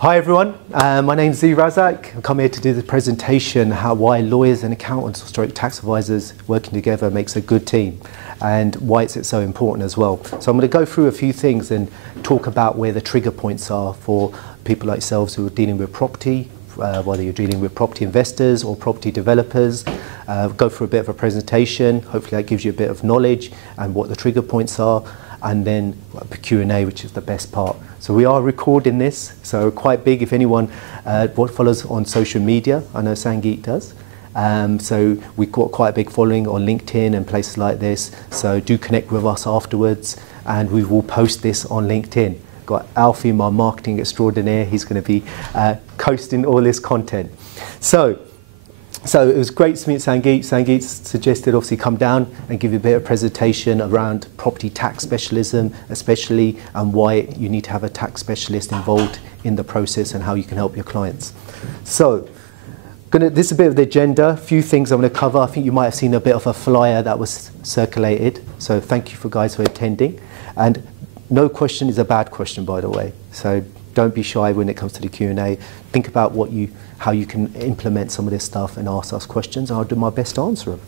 Hi everyone, my name's Zee Razaq. I come here to do the presentation why lawyers and accountants or stroke tax advisors working together makes a good team and why it's so important as well. So I'm going to go through a few things and talk about where the trigger points are for people like yourselves who are dealing with property, whether you're dealing with property investors or property developers. Go through a bit of a presentation, hopefully that gives you a bit of knowledge and what the trigger points are, and then a Q&A, which is the best part. So we are recording this, so quite big if anyone follows on social media. I know Sangeet does. So we've got quite a big following on LinkedIn and places like this. So do connect with us afterwards, and we will post this on LinkedIn. Got Alfie, my marketing extraordinaire. He's going to be posting all this content. So it was great to meet Sangeet. Sangeet suggested obviously come down and give you a bit of presentation around property tax specialism, especially, and why you need to have a tax specialist involved in the process and how you can help your clients. So this is a bit of the agenda, a few things I'm going to cover. I think you might have seen a bit of a flyer that was circulated. So thank you for guys for attending. And no question is a bad question, by the way. So don't be shy when it comes to the Q&A. Think about how you can implement some of this stuff and ask us questions, and I'll do my best to answer them.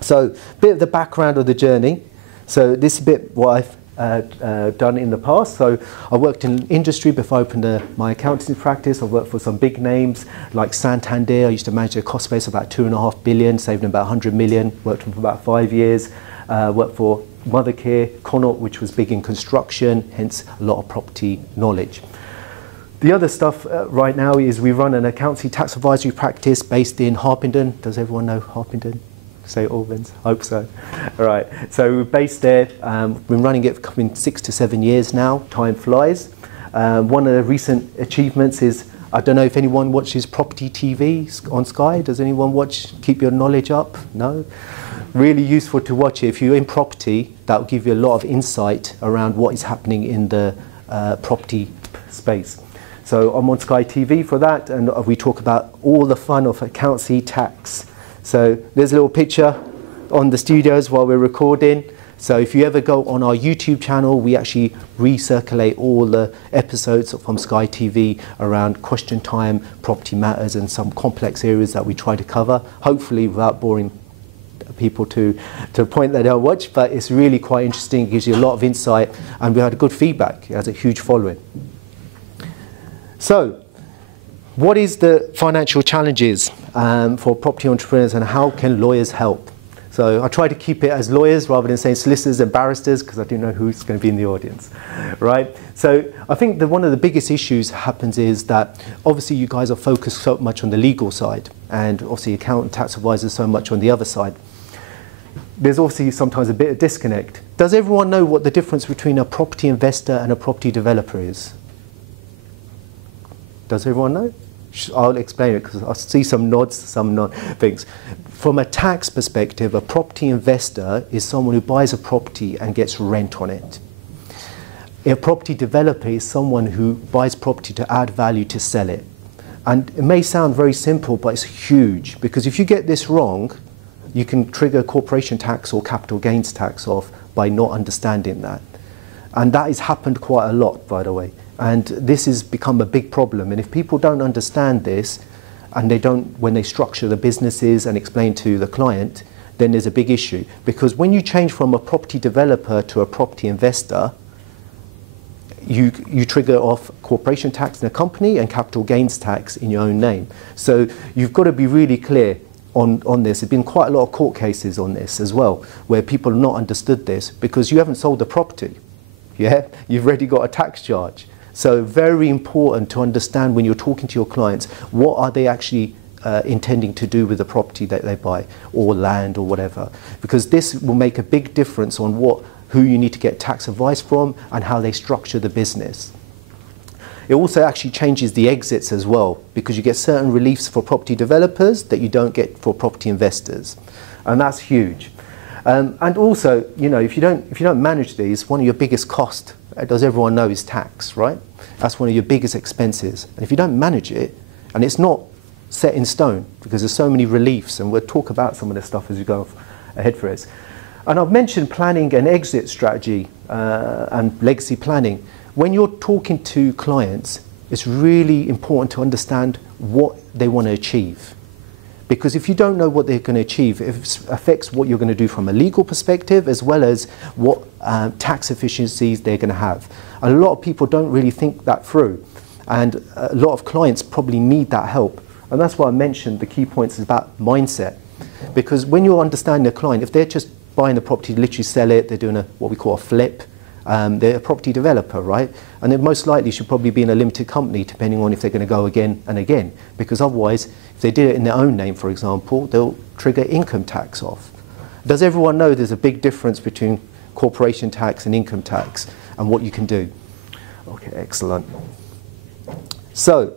So a bit of the background of the journey. So this is a bit what I've done in the past. So I worked in industry before I opened my accounting practice. I worked for some big names like Santander. I used to manage their cost base of about 2.5 billion, saving about 100 million, worked for about 5 years. Worked for Mothercare, Connaught, which was big in construction, hence a lot of property knowledge. The other stuff right now is we run an accountancy tax advisory practice based in Harpenden. Does everyone know Harpenden? St Albans? Hope so. All right. So we're based there. We've been running it for 6 to 7 years now. Time flies. One of the recent achievements is, I don't know if anyone watches property TV on Sky. Does anyone watch Keep Your Knowledge Up? No? Really useful to watch it. If you're in property, that will give you a lot of insight around what is happening in the property space. So I'm on Sky TV for that, and we talk about all the fun of accountancy tax. So there's a little picture on the studios while we're recording. So if you ever go on our YouTube channel, we actually recirculate all the episodes from Sky TV around question time, property matters, and some complex areas that we try to cover, hopefully without boring people to a point that they'll watch, but it's really quite interesting. It gives you a lot of insight, and we had good feedback. It has a huge following. So what is the financial challenges for property entrepreneurs, and how can lawyers help? So I try to keep it as lawyers rather than saying solicitors and barristers, because I do know who's going to be in the audience, right? So I think that one of the biggest issues happens is that obviously you guys are focused so much on the legal side, and obviously accountant tax advisors so much on the other side. There's obviously sometimes a bit of disconnect. Does everyone know what the difference between a property investor and a property developer is? Does everyone know? I'll explain it because I see some nods, some things. From a tax perspective, a property investor is someone who buys a property and gets rent on it. A property developer is someone who buys property to add value to sell it. And it may sound very simple, but it's huge, because if you get this wrong, you can trigger corporation tax or capital gains tax off by not understanding that. And that has happened quite a lot, by the way. And this has become a big problem. And if people don't understand this, and they don't, when they structure the businesses and explain to the client, then there's a big issue. Because when you change from a property developer to a property investor, you trigger off corporation tax in a company and capital gains tax in your own name. So you've got to be really clear on this. There's been quite a lot of court cases on this as well, where people have not understood this, because you haven't sold the property. Yeah, you've already got a tax charge. So very important to understand when you're talking to your clients, what are they actually intending to do with the property that they buy, or land or whatever, because this will make a big difference on who you need to get tax advice from and how they structure the business. It also actually changes the exits as well, because you get certain reliefs for property developers that you don't get for property investors, and that's huge. And also, you know, if you don't manage these, one of your biggest costs, as everyone knows, is tax, right? That's one of your biggest expenses. And if you don't manage it, and it's not set in stone, because there's so many reliefs, and we'll talk about some of this stuff as we go ahead for it. And I've mentioned planning and exit strategy and legacy planning. When you're talking to clients, it's really important to understand what they want to achieve. Because if you don't know what they're going to achieve, it affects what you're going to do from a legal perspective, as well as what tax efficiencies they're going to have. A lot of people don't really think that through, and a lot of clients probably need that help. And that's why I mentioned the key points is about mindset. Because when you're understanding a client, if they're just buying the property to literally sell it, they're doing what we call a flip, they're a property developer, right? And they most likely should probably be in a limited company, depending on if they're going to go again and again. Because otherwise, if they did it in their own name, for example, they'll trigger income tax off. Does everyone know there's a big difference between corporation tax and income tax and what you can do? Okay, excellent. So,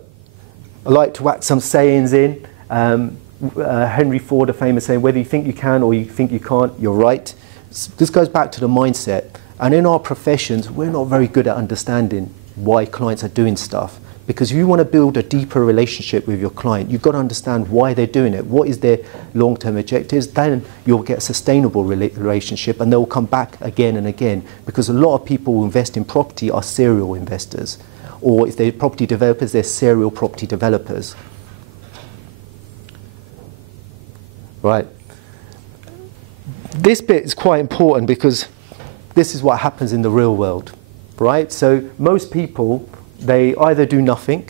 I like to whack some sayings in. Henry Ford, a famous saying, whether you think you can or you think you can't, you're right. This goes back to the mindset. And in our professions, we're not very good at understanding why clients are doing stuff. Because if you want to build a deeper relationship with your client, you've got to understand why they're doing it. What is their long-term objectives? Then you'll get a sustainable relationship, and they'll come back again and again. Because a lot of people who invest in property are serial investors. Or if they're property developers, they're serial property developers. Right. This bit is quite important because this is what happens in the real world, right? So most people, they either do nothing,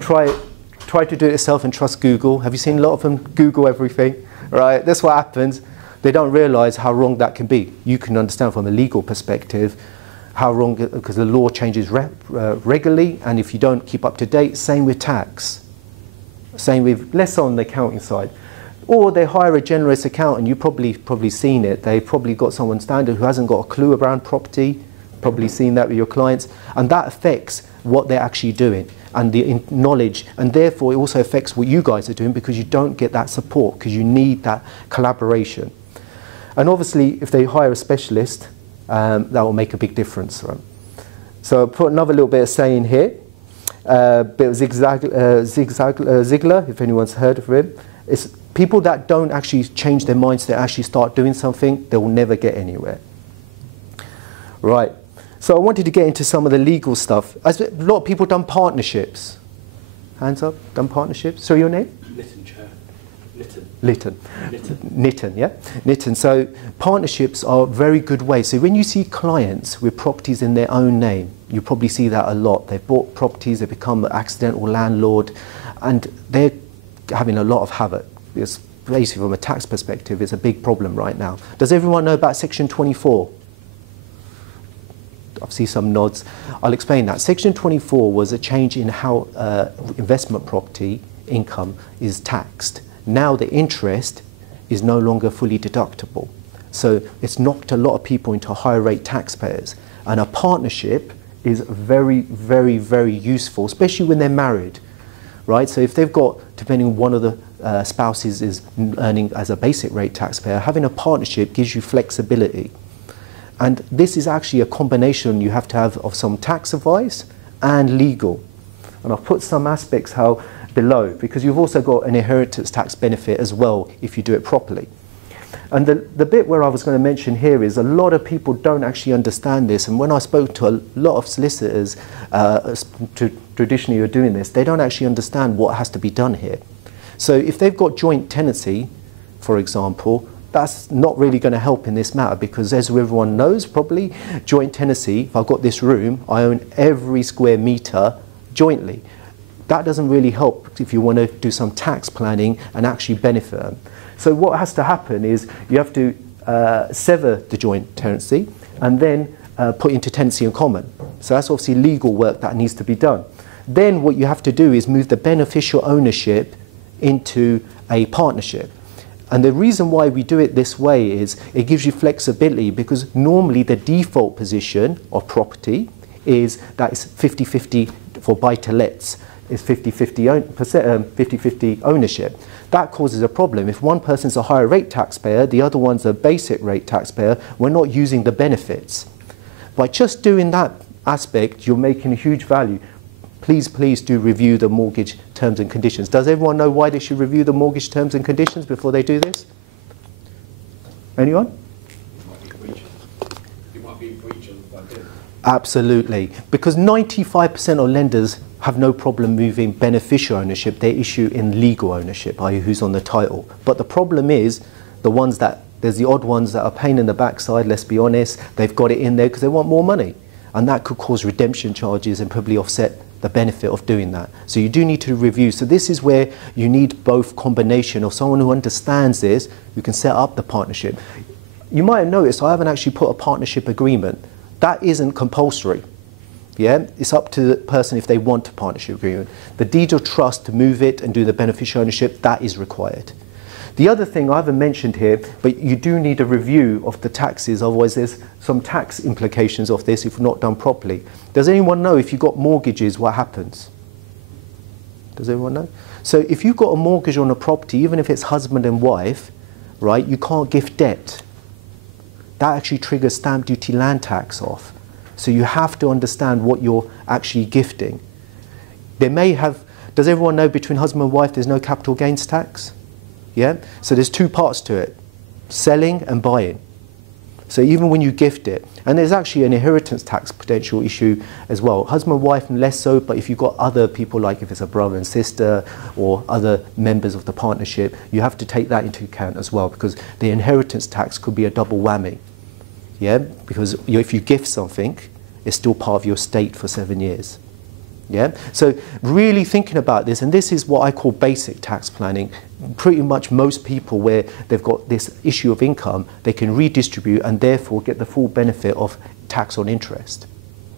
try to do it yourself and trust Google. Have you seen a lot of them Google everything, right? That's what happens. They don't realize how wrong that can be. You can understand from a legal perspective how wrong, because the law changes regularly, and if you don't keep up to date, same with tax. Same with, less on the accounting side. Or they hire a generous accountant. You've probably seen it. They've probably got someone standard who hasn't got a clue around property. Probably seen that with your clients. And that affects what they're actually doing and the knowledge. And therefore, it also affects what you guys are doing because you don't get that support because you need that collaboration. And obviously, if they hire a specialist, that will make a big difference. Right? So I'll put another little bit of saying here. Bit of Zig Ziglar, if anyone's heard of him. It's people that don't actually change their minds to actually start doing something, they will never get anywhere. Right. So I wanted to get into some of the legal stuff. As a lot of people done partnerships. Hands up, done partnerships. So your name? Lytton, Chair. Lytton. Lytton, yeah? Lytton. So partnerships are a very good way. So when you see clients with properties in their own name, you probably see that a lot. They've bought properties, they become an accidental landlord, and they're having a lot of havoc. Because basically from a tax perspective, it's a big problem right now. Does everyone know about Section 24? I see some nods. I'll explain that. Section 24 was a change in how investment property income is taxed. Now the interest is no longer fully deductible. So it's knocked a lot of people into higher rate taxpayers. And a partnership is very, very, very useful, especially when they're married. Right? So if they've got, depending on one of the spouses is earning as a basic rate taxpayer, having a partnership gives you flexibility. And this is actually a combination you have to have of some tax advice and legal. And I've put some aspects how below, because you've also got an inheritance tax benefit as well if you do it properly. And the bit where I was going to mention here is a lot of people don't actually understand this. And when I spoke to a lot of solicitors traditionally who are doing this, they don't actually understand what has to be done here. So if they've got joint tenancy, for example, that's not really going to help in this matter because as everyone knows probably, joint tenancy, if I've got this room, I own every square metre jointly. That doesn't really help if you want to do some tax planning and actually benefit them. So what has to happen is you have to sever the joint tenancy and then put into tenancy in common. So that's obviously legal work that needs to be done. Then what you have to do is move the beneficial ownership into a partnership. And the reason why we do it this way is it gives you flexibility because normally the default position of property is that it's 50-50 for buy-to-lets. It's 50-50 ownership. That causes a problem. If one person's a higher rate taxpayer, the other one's a basic rate taxpayer, we're not using the benefits. By just doing that aspect, you're making a huge value. Please do review the mortgage terms and conditions. Does everyone know why they should review the mortgage terms and conditions before they do this? Anyone? It might be a breach of that deal. Absolutely, because 95% of lenders have no problem moving beneficial ownership. They issue in legal ownership, i.e. who's on the title. But the problem is the ones that, there's the odd ones that are pain in the backside, let's be honest. They've got it in there because they want more money. And that could cause redemption charges and probably offset the benefit of doing that. So you do need to review. So this is where you need both combination of someone who understands this, who can set up the partnership. You might have noticed I haven't actually put a partnership agreement. That isn't compulsory. Yeah, it's up to the person if they want a partnership agreement. The deed of trust to move it and do the beneficial ownership, that is required. The other thing I haven't mentioned here, but you do need a review of the taxes, otherwise there's some tax implications of this if not done properly. Does anyone know if you've got mortgages, what happens? Does anyone know? So if you've got a mortgage on a property, even if it's husband and wife, right, you can't gift debt. That actually triggers stamp duty land tax off. So you have to understand what you're actually gifting. They may have, does everyone know between husband and wife there's no capital gains tax? Yeah? So there's two parts to it, selling and buying. So even when you gift it, and there's actually an inheritance tax potential issue as well. Husband and wife less so, but if you've got other people, like if it's a brother and sister or other members of the partnership, you have to take that into account as well, because the inheritance tax could be a double whammy. Yeah, because if you gift something, it's still part of your estate for 7 years. Yeah, so really thinking about this, and this is what I call basic tax planning. Pretty much most people where they've got this issue of income, they can redistribute and therefore get the full benefit of tax on interest.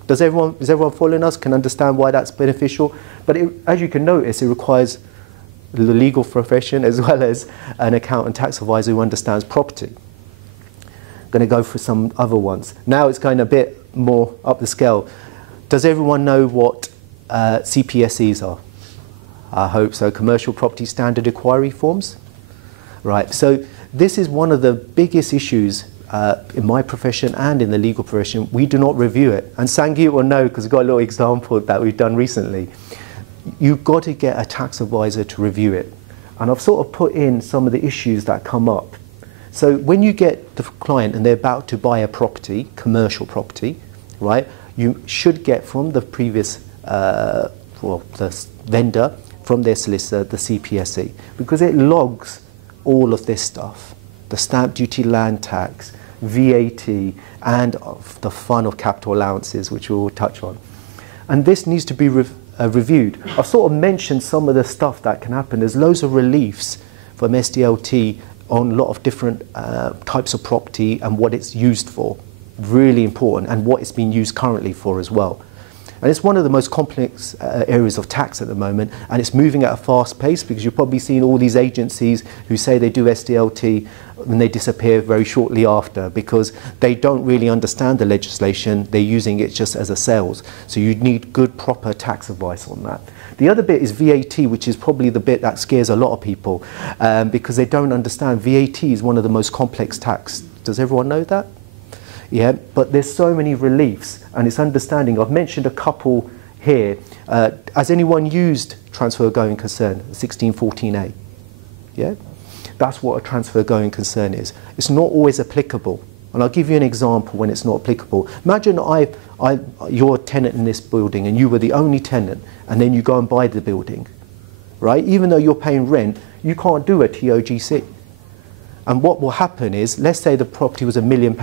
Is everyone following us? Can understand why that's beneficial? But as you can notice, it requires the legal profession as well as an accountant tax advisor who understands property. Going to go for some other ones. Now it's going a bit more up the scale. Does everyone know what CPSEs are? I hope so. Commercial Property Standard Inquiry Forms. Right, so this is one of the biggest issues in my profession and in the legal profession. We do not review it. And Sangeet will know, because we've got a little example that we've done recently. You've got to get a tax advisor to review it. And I've sort of put in some of the issues that come up. So when you get the client and they're about to buy a property, commercial property, right, you should get from the previous, well, the vendor, from their solicitor, the CPSE, because it logs all of this stuff, the stamp duty, land tax, VAT, and the fund of capital allowances, which we'll touch on. And this needs to be reviewed. I've sort of mentioned some of the stuff that can happen. There's loads of reliefs from SDLT on a lot of different types of property and what it's used for. Really important, and what it's being used currently for as well. And it's one of the most complex areas of tax at the moment, and it's moving at a fast pace, because you've probably seen all these agencies who say they do SDLT and they disappear very shortly after, because they don't really understand the legislation. They're using it just as a sales. So you need good, proper tax advice on that. The other bit is VAT, which is probably the bit that scares a lot of people, because they don't understand VAT is one of the most complex tax. Does everyone know that? Yeah, but there's so many reliefs, and it's understanding. I've mentioned a couple here. Has anyone used transfer going concern, 1614A? Yeah, that's what a transfer going concern is. It's not always applicable, and I'll give you an example when it's not applicable. Imagine you're a tenant in this building, and you were the only tenant, and then you go and buy the building, right? Even though you're paying rent, you can't do a TOGC. And what will happen is, let's say the property was £1 million,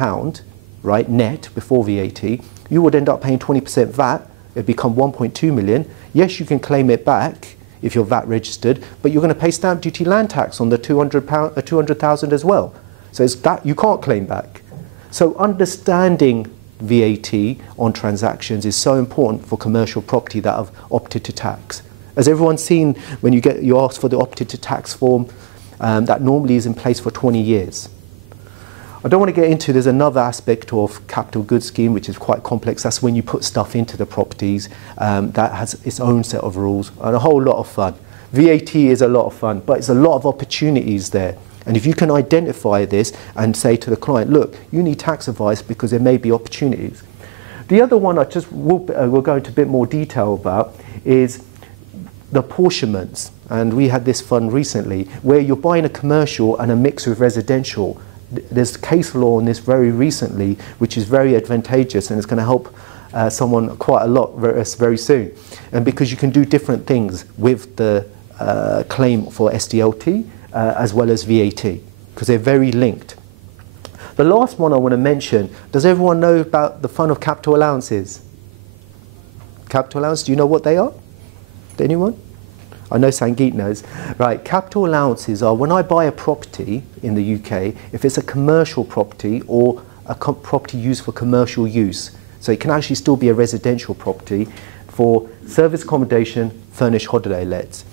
right, net before VAT, you would end up paying 20% VAT. It'd become 1.2 million. Yes, you can claim it back if you're VAT registered, but you're going to pay stamp duty land tax on the 200,000 as well. So it's that you can't claim back. So understanding VAT on transactions is so important for commercial property that have opted to tax. As everyone's seen, when you ask for the opted to tax form, that normally is in place for 20 years. I don't want to get into, there's another aspect of capital goods scheme which is quite complex. That's when you put stuff into the properties, that has its own set of rules and a whole lot of fun. VAT is a lot of fun, but it's a lot of opportunities there. And if you can identify this and say to the client, look, you need tax advice because there may be opportunities. The other one I just will go into a bit more detail about is the apportionments. And we had this fund recently where you're buying a commercial and a mix with residential. There's case law on this very recently, which is very advantageous, and it's going to help someone quite a lot very soon. And because you can do different things with the claim for SDLT as well as VAT, because they're very linked. The last one I want to mention, does everyone know about the fun of capital allowances? Capital allowance, do you know what they are? Anyone? I know Sangeet knows. Right, capital allowances are when I buy a property in the UK, if it's a commercial property or a property used for commercial use. So it can actually still be a residential property for service accommodation, furnished holiday lets.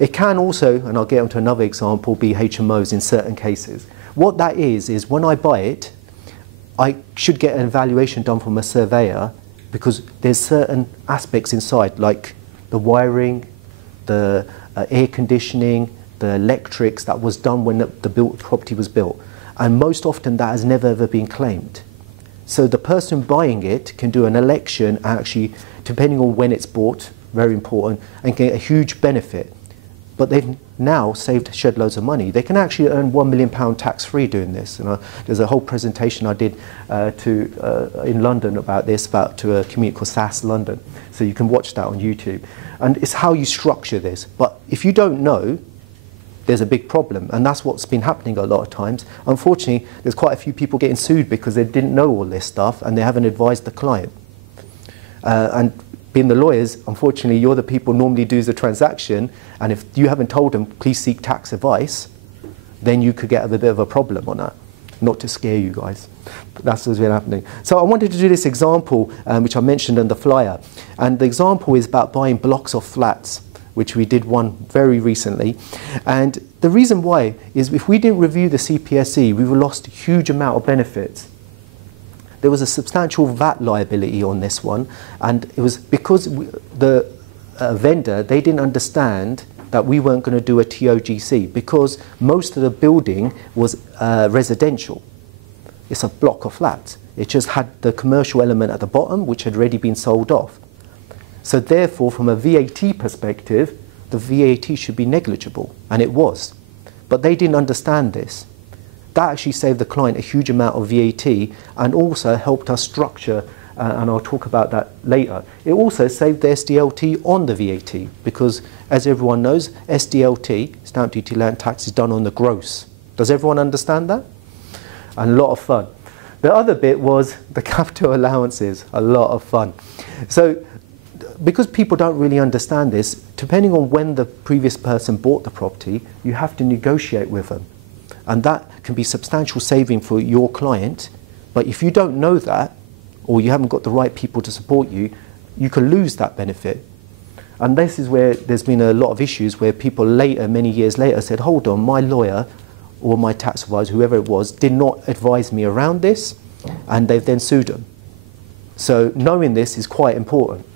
It can also, and I'll get onto another example, be HMOs in certain cases. What that is when I buy it, I should get an evaluation done from a surveyor because there's certain aspects inside, like the wiring, the air conditioning, the electrics that was done when the property was built. And most often that has never ever been claimed. So the person buying it can do an election actually, depending on when it's bought, very important, and get a huge benefit. But they've now shed loads of money. They can actually earn £1 million tax-free doing this. And there's a whole presentation I did in London about this, to a community called SAS London. So you can watch that on YouTube. And it's how you structure this. But if you don't know, there's a big problem. And that's what's been happening a lot of times. Unfortunately, there's quite a few people getting sued because they didn't know all this stuff and they haven't advised the client. And being the lawyers, unfortunately, you're the people who normally do the transaction, and if you haven't told them, please seek tax advice, then you could get a bit of a problem on that. Not to scare you guys, but that's what's been happening. So I wanted to do this example, which I mentioned in the flyer, and the example is about buying blocks of flats, which we did one very recently. And the reason why is if we didn't review the CPSE, we would have lost a huge amount of benefits. There was a substantial VAT liability on this one, and it was because the vendor, they didn't understand that we weren't going to do a TOGC because most of the building was residential. It's a block of flats. It just had the commercial element at the bottom, which had already been sold off. So therefore, from a VAT perspective, the VAT should be negligible, and it was. But they didn't understand this. That actually saved the client a huge amount of VAT and also helped us structure, and I'll talk about that later. It also saved the SDLT on the VAT because, as everyone knows, SDLT, stamp duty land tax, is done on the gross. Does everyone understand that? And a lot of fun. The other bit was the capital allowances, a lot of fun. So because people don't really understand this, depending on when the previous person bought the property, you have to negotiate with them. And that can be substantial saving for your client. But if you don't know that, or you haven't got the right people to support you, you can lose that benefit. And this is where there's been a lot of issues where people later, many years later, said, hold on, my lawyer or my tax advisor, whoever it was, did not advise me around this, and they've then sued them. So knowing this is quite important.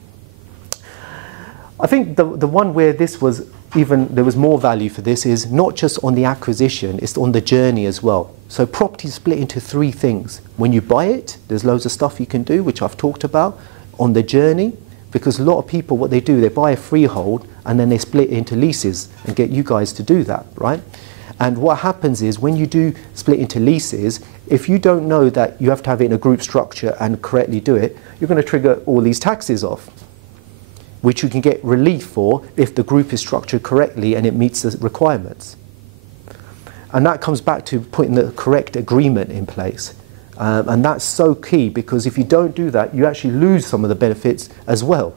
I think the one where this was there was more value for this is not just on the acquisition, it's on the journey as well. So property is split into three things. When you buy it, there's loads of stuff you can do, which I've talked about. On the journey, because a lot of people, what they do, they buy a freehold and then they split it into leases and get you guys to do that, right? And what happens is when you do split into leases, if you don't know that you have to have it in a group structure and correctly do it, you're going to trigger all these taxes off, which you can get relief for if the group is structured correctly and it meets the requirements. And that comes back to putting the correct agreement in place. And that's so key because if you don't do that, you actually lose some of the benefits as well.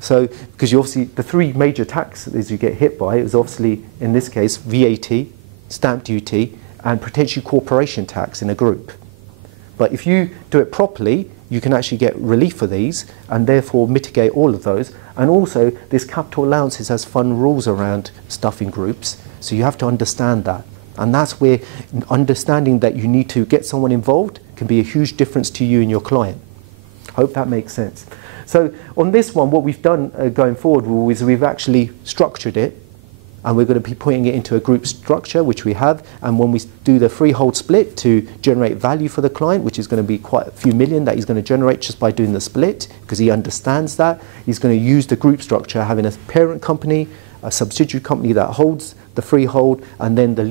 So, because you obviously, the three major taxes you get hit by is obviously, in this case, VAT, stamp duty, and potentially corporation tax in a group. But if you do it properly, you can actually get relief for these and therefore mitigate all of those. And also, this capital allowances has fun rules around stuff in groups, so you have to understand that. And that's where understanding that you need to get someone involved can be a huge difference to you and your client. Hope that makes sense. So on this one, what we've done going forward is we've actually structured it, and we're going to be putting it into a group structure, which we have. And when we do the freehold split to generate value for the client, which is going to be quite a few million that he's going to generate just by doing the split, because he understands that, he's going to use the group structure, having a parent company, a subsidiary company that holds the freehold, and then the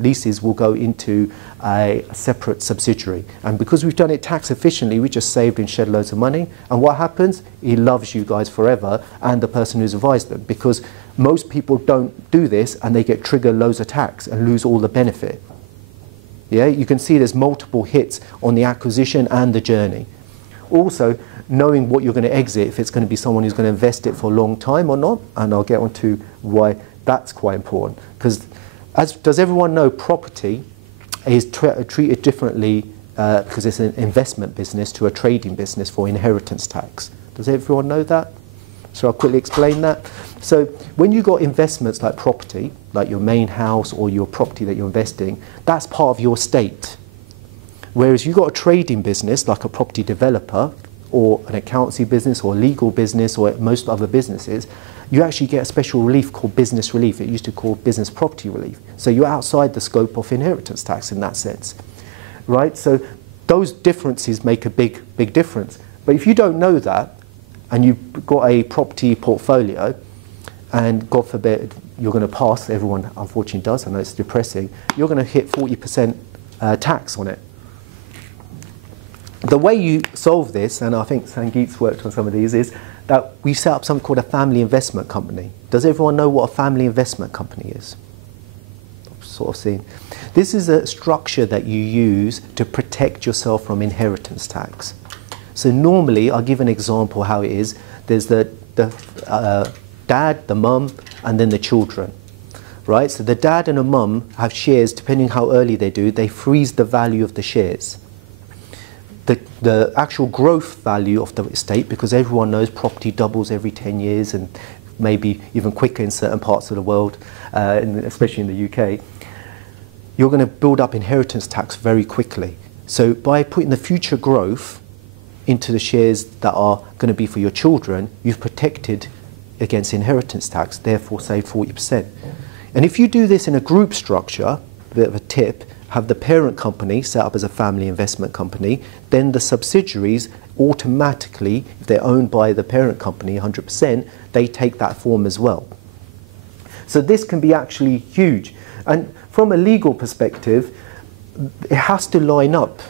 leases will go into a separate subsidiary. And because we've done it tax efficiently, we just saved and shed loads of money. And what happens? He loves you guys forever and the person who's advised them, because most people don't do this and they get triggered loads of tax and lose all the benefit. Yeah, you can see there's multiple hits on the acquisition and the journey. Also, knowing what you're going to exit, if it's going to be someone who's going to invest it for a long time or not, and I'll get on to why that's quite important. Because as does everyone know, property is treated differently because it's an investment business to a trading business for inheritance tax. Does everyone know that? So I'll quickly explain that. So when you've got investments like property, like your main house or your property that you're investing, that's part of your estate. Whereas you've got a trading business like a property developer or an accountancy business or a legal business or most other businesses, you actually get a special relief called business relief. It used to be called business property relief. So you're outside the scope of inheritance tax in that sense, right? So those differences make a big difference. But if you don't know that and you've got a property portfolio and God forbid you're going to pass, everyone unfortunately does, I know it's depressing, you're going to hit 40% tax on it. The way you solve this, and I think Sangeet's worked on some of these, is that we set up something called a family investment company. Does everyone know what a family investment company is? Sort of seen. This is a structure that you use to protect yourself from inheritance tax. So normally, I'll give an example how it is. There's the dad, the mum, and then the children. Right? So the dad and the mum have shares, depending how early they do, they freeze the value of the shares. The actual growth value of the estate, because everyone knows property doubles every 10 years and maybe even quicker in certain parts of the world, especially in the UK, you're going to build up inheritance tax very quickly. So by putting the future growth into the shares that are going to be for your children, you've protected against inheritance tax, therefore save 40%. And if you do this in a group structure, a bit of a tip, have the parent company set up as a family investment company, then the subsidiaries automatically, if they're owned by the parent company 100%, they take that form as well. So this can be actually huge. And from a legal perspective, it has to line up.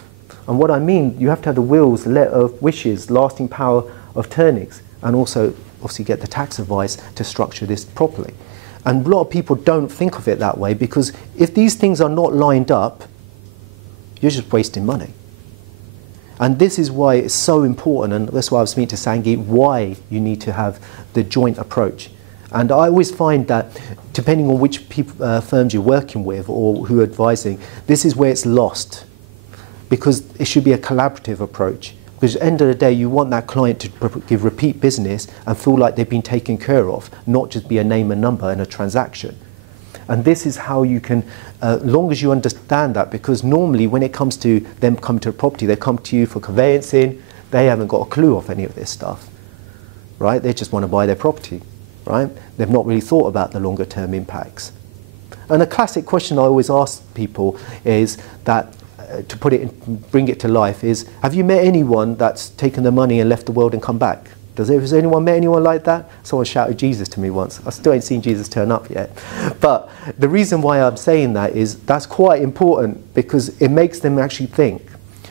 And what I mean, you have to have the wills, letter of wishes, lasting power of turnings, and also obviously get the tax advice to structure this properly. And a lot of people don't think of it that way, because if these things are not lined up, you're just wasting money. And this is why it's so important, and that's why I was speaking to Sangeet, why you need to have the joint approach. And I always find that, depending on which firms you're working with or who are advising, this is where it's lost. Because it should be a collaborative approach. Because at the end of the day, you want that client to give repeat business and feel like they've been taken care of, not just be a name and number in a transaction. And this is how you can, as long as you understand that, because normally when it comes to them coming to a property, they come to you for conveyancing, they haven't got a clue of any of this stuff, right? They just want to buy their property, right? They've not really thought about the longer term impacts. And a classic question I always ask people is that, to put it in, bring it to life, is, have you met anyone that's taken the money and left the world and come back? Has anyone met anyone like that? Someone shouted Jesus to me once. I still ain't seen Jesus turn up yet. But the reason why I'm saying that is that's quite important, because it makes them actually think.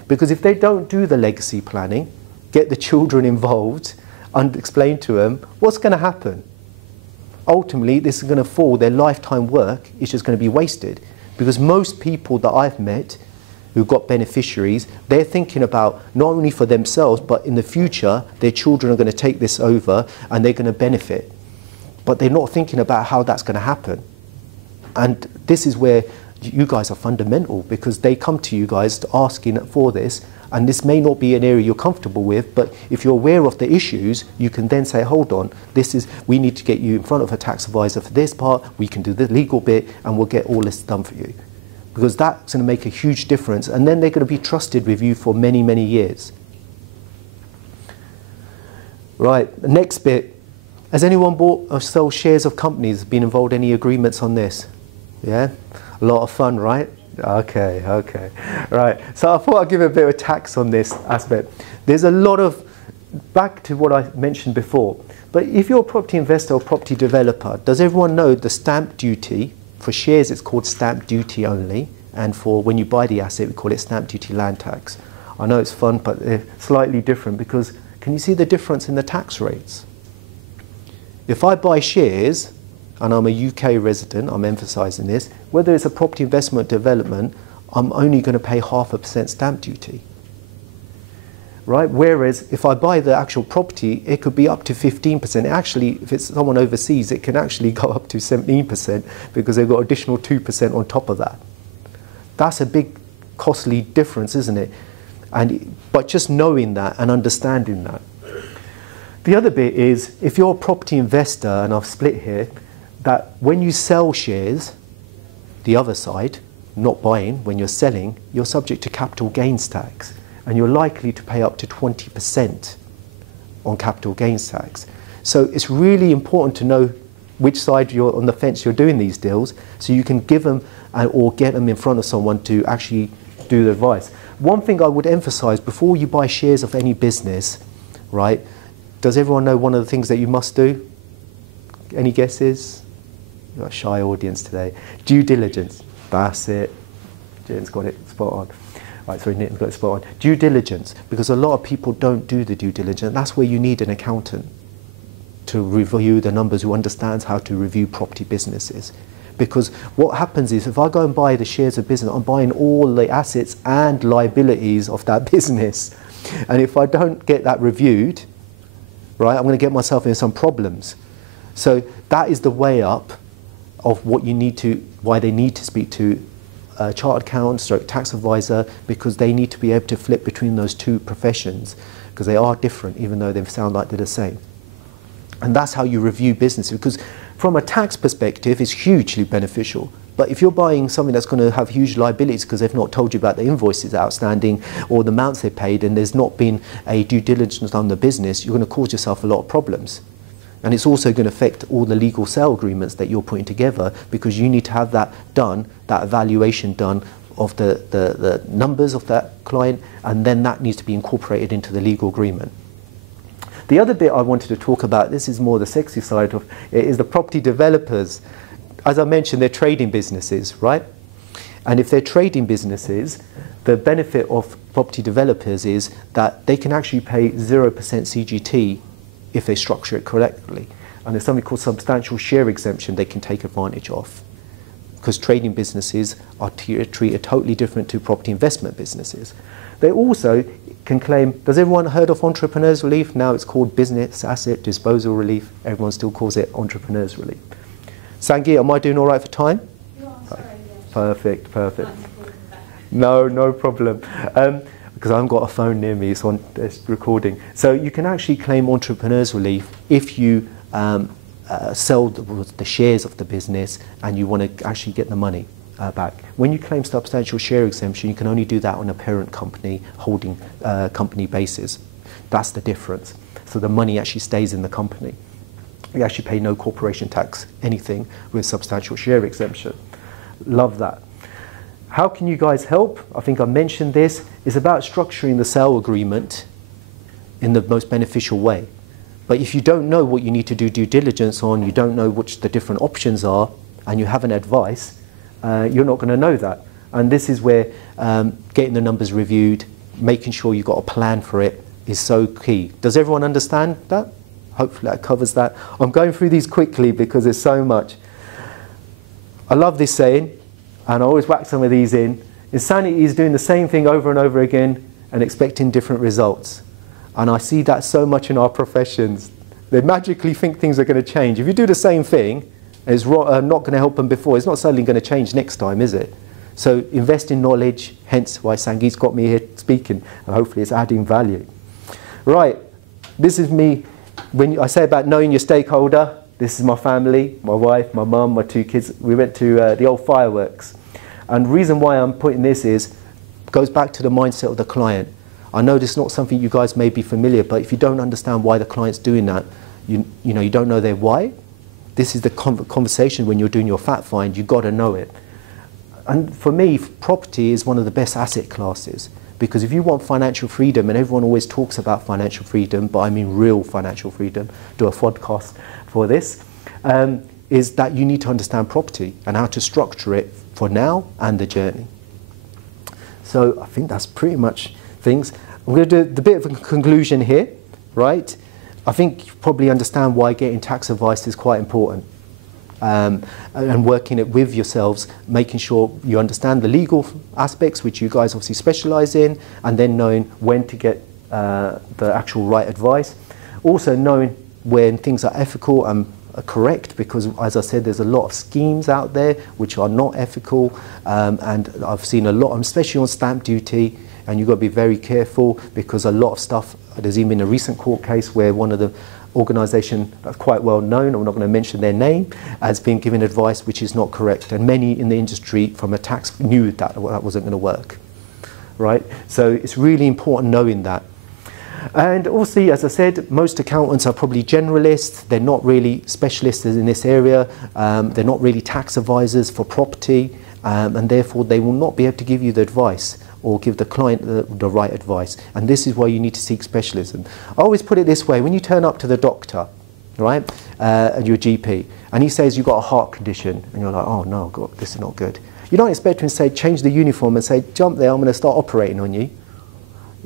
Because if they don't do the legacy planning, get the children involved and explain to them, what's going to happen? Ultimately, this is going to fall, their lifetime work is just going to be wasted. Because most people that I've met who've got beneficiaries, they're thinking about not only for themselves, but in the future, their children are going to take this over and they're going to benefit. But they're not thinking about how that's going to happen. And this is where you guys are fundamental, because they come to you guys asking for this, and this may not be an area you're comfortable with, but if you're aware of the issues, you can then say, hold on, we need to get you in front of a tax advisor for this part, we can do the legal bit, and we'll get all this done for you. Because that's going to make a huge difference, and then they're going to be trusted with you for many, many years. Right, the next bit. Has anyone bought or sold shares of companies, been involved in any agreements on this? Yeah? A lot of fun, right? Okay. Right, so I thought I'd give a bit of tax on this aspect. There's a lot of, back to what I mentioned before, but if you're a property investor or property developer, does everyone know the stamp duty For shares, it's called stamp duty only, and for when you buy the asset, we call it stamp duty land tax. I know it's fun, but they're slightly different because can you see the difference in the tax rates? If I buy shares, and I'm a UK resident, I'm emphasising this, whether it's a property investment development, I'm only going to pay 0.5% stamp duty. Right? Whereas if I buy the actual property, it could be up to 15%. Actually, if it's someone overseas, it can actually go up to 17% because they've got additional 2% on top of that. That's a big costly difference, isn't it? But just knowing that and understanding that. The other bit is, if you're a property investor, and I've split here, that when you sell shares, the other side, not buying, when you're selling, you're subject to capital gains tax. And you're likely to pay up to 20% on capital gains tax. So it's really important to know which side you're on the fence you're doing these deals, so you can give them or get them in front of someone to actually do the advice. One thing I would emphasize before you buy shares of any business, right? Does everyone know one of the things that you must do? Any guesses? You've got a shy audience today. Due diligence. That's it. Jen's got it spot on. Right, sorry, Nitin's got it spot on. Due diligence, because a lot of people don't do the due diligence. That's where you need an accountant to review the numbers, who understands how to review property businesses. Because what happens is, if I go and buy the shares of business, I'm buying all the assets and liabilities of that business. And if I don't get that reviewed, right, I'm going to get myself in some problems. So that is the way up of what you need to, why they need to speak to a chartered accountant, stroke tax advisor, because they need to be able to flip between those two professions, because they are different, even though they sound like they're the same. And that's how you review business, because from a tax perspective, it's hugely beneficial. But if you're buying something that's going to have huge liabilities because they've not told you about the invoices outstanding or the amounts they paid, and there's not been a due diligence on the business, you're going to cause yourself a lot of problems. And it's also going to affect all the legal sale agreements that you're putting together, because you need to have that done, that evaluation done of the numbers of that client, and then that needs to be incorporated into the legal agreement. The other bit I wanted to talk about, this is more the sexy side of it, is the property developers. As I mentioned, they're trading businesses, right? And if they're trading businesses, the benefit of property developers is that they can actually pay 0% CGT if they structure it correctly. And there's something called substantial share exemption they can take advantage of, because trading businesses are treated totally different to property investment businesses. They also can claim, does everyone heard of entrepreneurs relief? Now it's called business asset disposal relief. Everyone still calls it entrepreneurs relief. Sangi, am I doing all right for time? You are, sorry, yes. Perfect, perfect. No problem. Because I haven't got a phone near me, it's recording. So you can actually claim entrepreneurs relief if you sell the shares of the business and you want to actually get the money back. When you claim substantial share exemption, you can only do that on a parent company holding company basis. That's the difference. So the money actually stays in the company. You actually pay no corporation tax, anything, with substantial share exemption. Love that. How can you guys help? I think I mentioned this. It's about structuring the sale agreement in the most beneficial way. But if you don't know what you need to do due diligence on, you don't know which the different options are, and you haven't advice, you're not going to know that. And this is where getting the numbers reviewed, making sure you've got a plan for it is so key. Does everyone understand that? Hopefully that covers that. I'm going through these quickly because there's so much. I love this saying, and I always whack some of these in. Insanity is doing the same thing over and over again and expecting different results. And I see that so much in our professions. They magically think things are going to change. If you do the same thing, it's not going to help them before, it's not suddenly going to change next time, is it? So invest in knowledge, hence why Sangeet's got me here speaking, and hopefully it's adding value. Right, this is me. When I say about knowing your stakeholder, this is my family, my wife, my mum, my 2 kids. We went to the old fireworks. And the reason why I'm putting this goes back to the mindset of the client. I know this is not something you guys may be familiar, but if you don't understand why the client's doing that, you don't know their why. This is the conversation when you're doing your fact find, you've got to know it. And for me, property is one of the best asset classes, because if you want financial freedom, and everyone always talks about financial freedom, but I mean real financial freedom, do a podcast for this. is that you need to understand property and how to structure it for now and the journey. So I think that's pretty much things. I'm going to do the bit of a conclusion here, right? I think you probably understand why getting tax advice is quite important. And working it with yourselves, making sure you understand the legal aspects, which you guys obviously specialise in, and then knowing when to get the actual right advice. Also knowing when things are ethical and correct, because as I said, there's a lot of schemes out there which are not ethical, and I've seen a lot, especially on stamp duty, and you've got to be very careful because a lot of stuff, there's even a recent court case where one of the organisation that's quite well known, I'm not going to mention their name, has been given advice which is not correct, and many in the industry from a tax knew that that wasn't going to work, right? So it's really important knowing that. And also, as I said, most accountants are probably generalists. They're not really specialists in this area. They're not really tax advisors for property, and therefore they will not be able to give you the advice or give the client the right advice. And this is why you need to seek specialism. I always put it this way: when you turn up to the doctor, right, and your GP, and he says you've got a heart condition, and you're like, oh no, God, this is not good. You don't expect him to say, change the uniform and say, jump there, I'm going to start operating on you.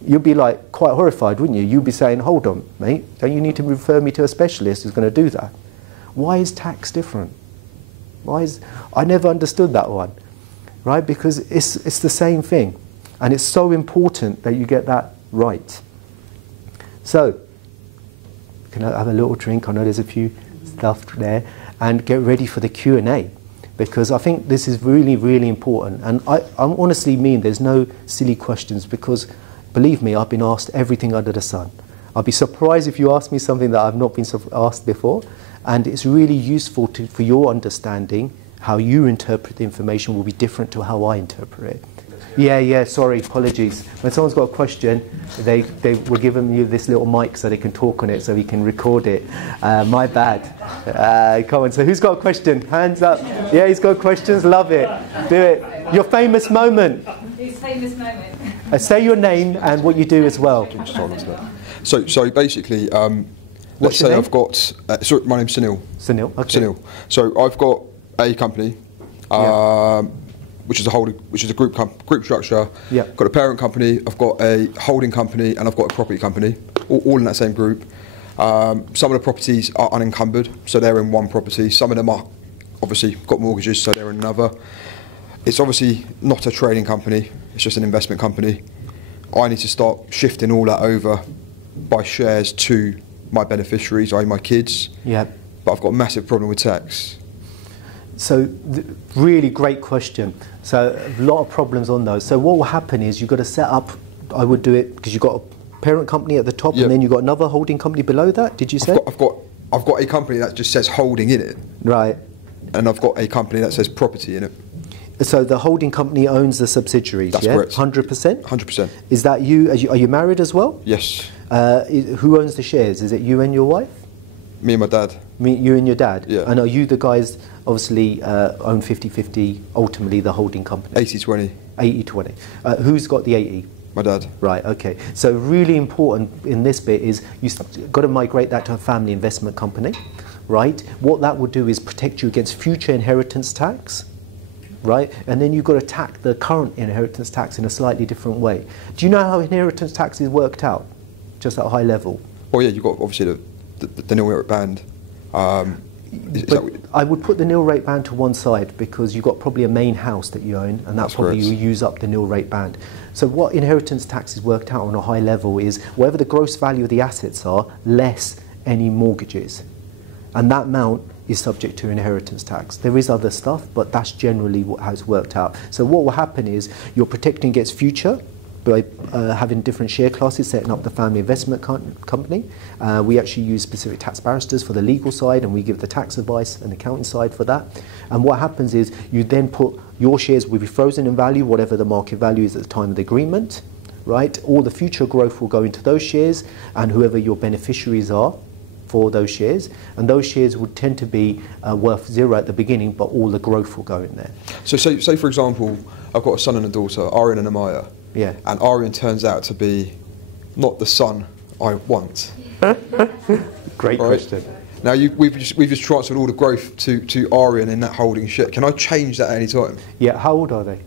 You'd be like quite horrified, wouldn't you? You'd be saying, hold on, mate, don't you need to refer me to a specialist who's going to do that? Why is tax different? I never understood that one, right? Because it's the same thing. And it's so important that you get that right. So, can I have a little drink? I know there's a few stuff there. And get ready for the Q&A. Because I think this is really, really important. And I honestly mean there's no silly questions, because believe me, I've been asked everything under the sun. I'd be surprised if you ask me something that I've not been asked before. And it's really useful for your understanding. How you interpret the information will be different to how I interpret it. Yeah, sorry, apologies. When someone's got a question, they were giving you this little mic so they can talk on it, so we can record it. My bad. Come on, so who's got a question? Hands up. Yeah, he's got questions, love it. Do it. Your famous moment. His famous moment. Say your name and what you do as well. So basically, let's say I've got, sorry, my name's Sunil. Sunil, okay. Sunil. So I've got a company. Which is a group structure. Yeah. Got a parent company, I've got a holding company, and I've got a property company, all in that same group. Some of the properties are unencumbered, so they're in one property. Some of them are obviously got mortgages, so they're in another. It's obviously not a trading company, it's just an investment company. I need to start shifting all that over by shares to my beneficiaries, i.e. my kids. Yeah. But I've got a massive problem with tax. So, really great question. So, a lot of problems on those. So, what will happen is you've got to set up, I would do it because you've got a parent company at the top, and then you've got another holding company below that, did you say? I've got a company that just says holding in it. Right. And I've got a company that says property in it. So, the holding company owns the subsidiaries, That's yeah? correct. 100%? 100%. Is that you? Are you married as well? Yes. Who owns the shares? Is it you and your wife? Me and my dad. You and your dad? Yeah. And are you the guys, obviously, own 50-50, ultimately the holding company? 80-20. 80-20. Who's got the 80? My dad. Right, okay. So really important in this bit is you've got to migrate that to a family investment company, right? What that will do is protect you against future inheritance tax, right? And then you've got to tax the current inheritance tax in a slightly different way. Do you know how inheritance tax is worked out, just at a high level? Well, yeah, you've got obviously the nil rate band. But I would put the nil rate band to one side because you've got probably a main house that you own, and that's probably you use up the nil rate band. So what inheritance tax is worked out on a high level is whatever the gross value of the assets are, less any mortgages. And that amount is subject to inheritance tax. There is other stuff, but that's generally how it's worked out. So what will happen is you're protecting against future by having different share classes, setting up the family investment company. We actually use specific tax barristers for the legal side, and we give the tax advice and accounting side for that. And what happens is you then put your shares will be frozen in value, whatever the market value is at the time of the agreement, right? All the future growth will go into those shares, and whoever your beneficiaries are for those shares, and those shares would tend to be worth zero at the beginning, but all the growth will go in there. So say for example, I've got a son and a daughter, Aryan and Amaya. Yeah. And Aryan turns out to be not the son I want. Great question. Now we've just transferred all the growth to Arian in that holding share. Can I change that at any time? Yeah, how old are they?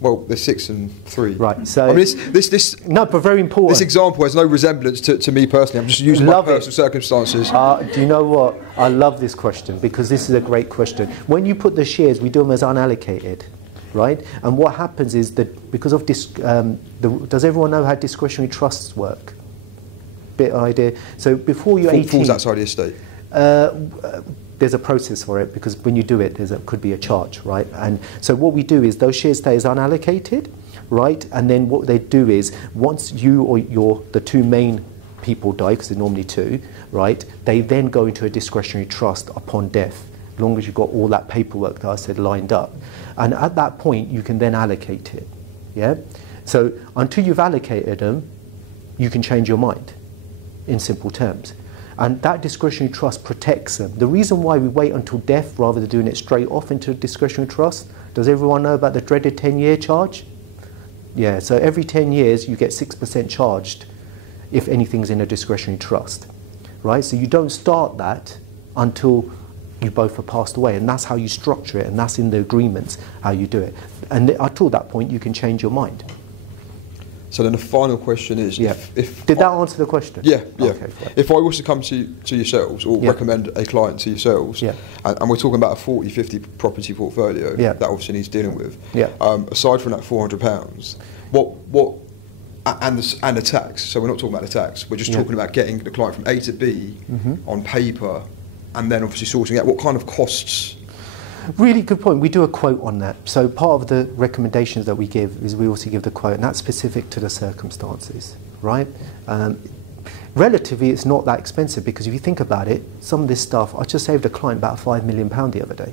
Well, they're 6 and 3. Right, so... I mean, this no, but very important. This example has no resemblance to me personally. I'm just using my personal circumstances. Do you know what? I love this question because this is a great question. When you put the shares, we do them as unallocated, right? And what happens is that because of this, does everyone know how discretionary trusts work? Bit idea. So before you're 18... Falls outside the estate. There's a process for it because when you do it, could be a charge, right? And so what we do is those shares stay as unallocated, right? And then what they do is once you or the two main people die, because they're normally two, right? They then go into a discretionary trust upon death, as long as you've got all that paperwork that I said lined up. And at that point, you can then allocate it, yeah? So until you've allocated them, you can change your mind, in simple terms. And that discretionary trust protects them. The reason why we wait until death rather than doing it straight off into a discretionary trust, does everyone know about the dreaded 10-year charge? Yeah, so every 10 years you get 6% charged if anything's in a discretionary trust, right? So you don't start that until you both have passed away, and that's how you structure it, and that's in the agreements how you do it. And until that point, you can change your mind. So then the final question is, if did that answer the question? Yeah, yeah. Okay, fine. If I was to come to yourselves or recommend a client to yourselves, and we're talking about a 40, 50 property portfolio that obviously needs dealing with, aside from that £400, what and the tax, so we're not talking about the tax, we're just talking about getting the client from A to B on paper and then obviously sorting out what kind of costs. Really good point. We do a quote on that. So part of the recommendations that we give is we also give the quote, and that's specific to the circumstances, right? Relatively, it's not that expensive because if you think about it, some of this stuff, I just saved a client about £5 million the other day.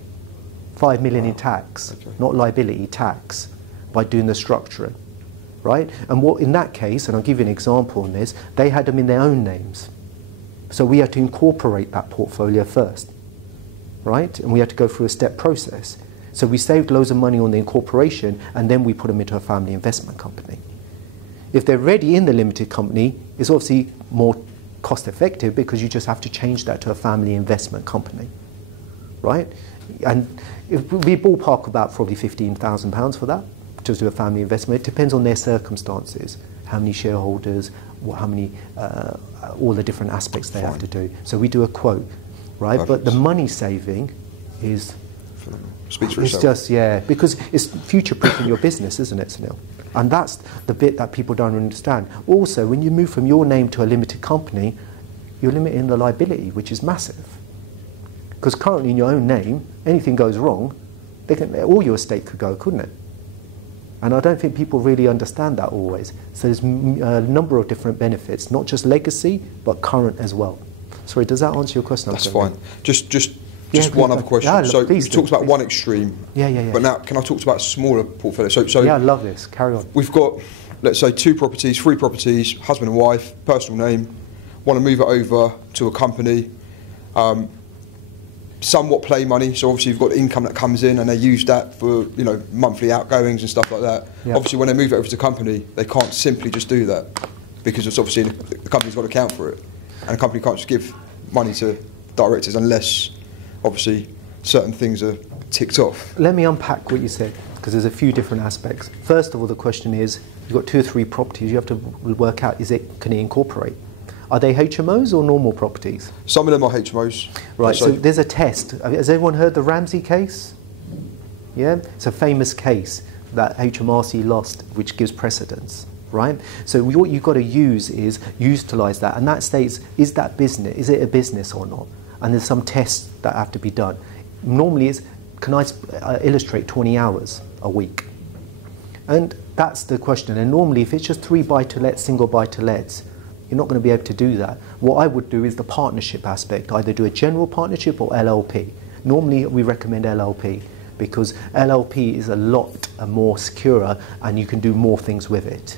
5 million in tax, not liability, tax, by doing the structuring, right? And what in that case, and I'll give you an example on this, they had them in their own names. So we had to incorporate that portfolio first, right? And we had to go through a step process. So we saved loads of money on the incorporation and then we put them into a family investment company. If they're already in the limited company, it's obviously more cost effective because you just have to change that to a family investment company, right? And if we ballpark about probably £15,000 for that, to do a family investment. It depends on their circumstances, how many shareholders, how many, all the different aspects they have to do. So we do a quote. Right, but the money saving is speaks for it's itself. Just because it's future-proofing your business, isn't it, Sunil? And that's the bit that people don't understand. Also, when you move from your name to a limited company, you're limiting the liability, which is massive. Because currently, in your own name, anything goes wrong, all your estate could go, couldn't it? And I don't think people really understand that always. So there's a number of different benefits, not just legacy, but current as well. Sorry, does that answer your question? That's fine. Just one other question. Yeah, so you talked about one extreme. Yeah. But now, can I talk about smaller portfolios? So yeah, I love this. Carry on. We've got, let's say, 2 properties, 3 properties, husband and wife, personal name, want to move it over to a company, somewhat play money. So obviously you've got income that comes in and they use that for, monthly outgoings and stuff like that. Yep. Obviously when they move it over to a company, they can't simply just do that because it's obviously the company's got to account for it. And a company can't just give money to directors unless, obviously, certain things are ticked off. Let me unpack what you said, because there's a few different aspects. First of all, the question is, you've got 2 or 3 properties, you have to work out, can it incorporate? Are they HMOs or normal properties? Some of them are HMOs. Right, so there's a test. Has everyone heard the Ramsey case? Yeah? It's a famous case that HMRC lost, which gives precedence. Right? So what you've got to use is utilise that, and that states, is that business, is it a business or not? And there's some tests that have to be done. Normally it's, can I illustrate 20 hours a week? And that's the question. And normally if it's just 3 buy-to-lets, single buy-to-lets, you're not going to be able to do that. What I would do is the partnership aspect, either do a general partnership or LLP. Normally we recommend LLP because LLP is a lot more secure and you can do more things with it.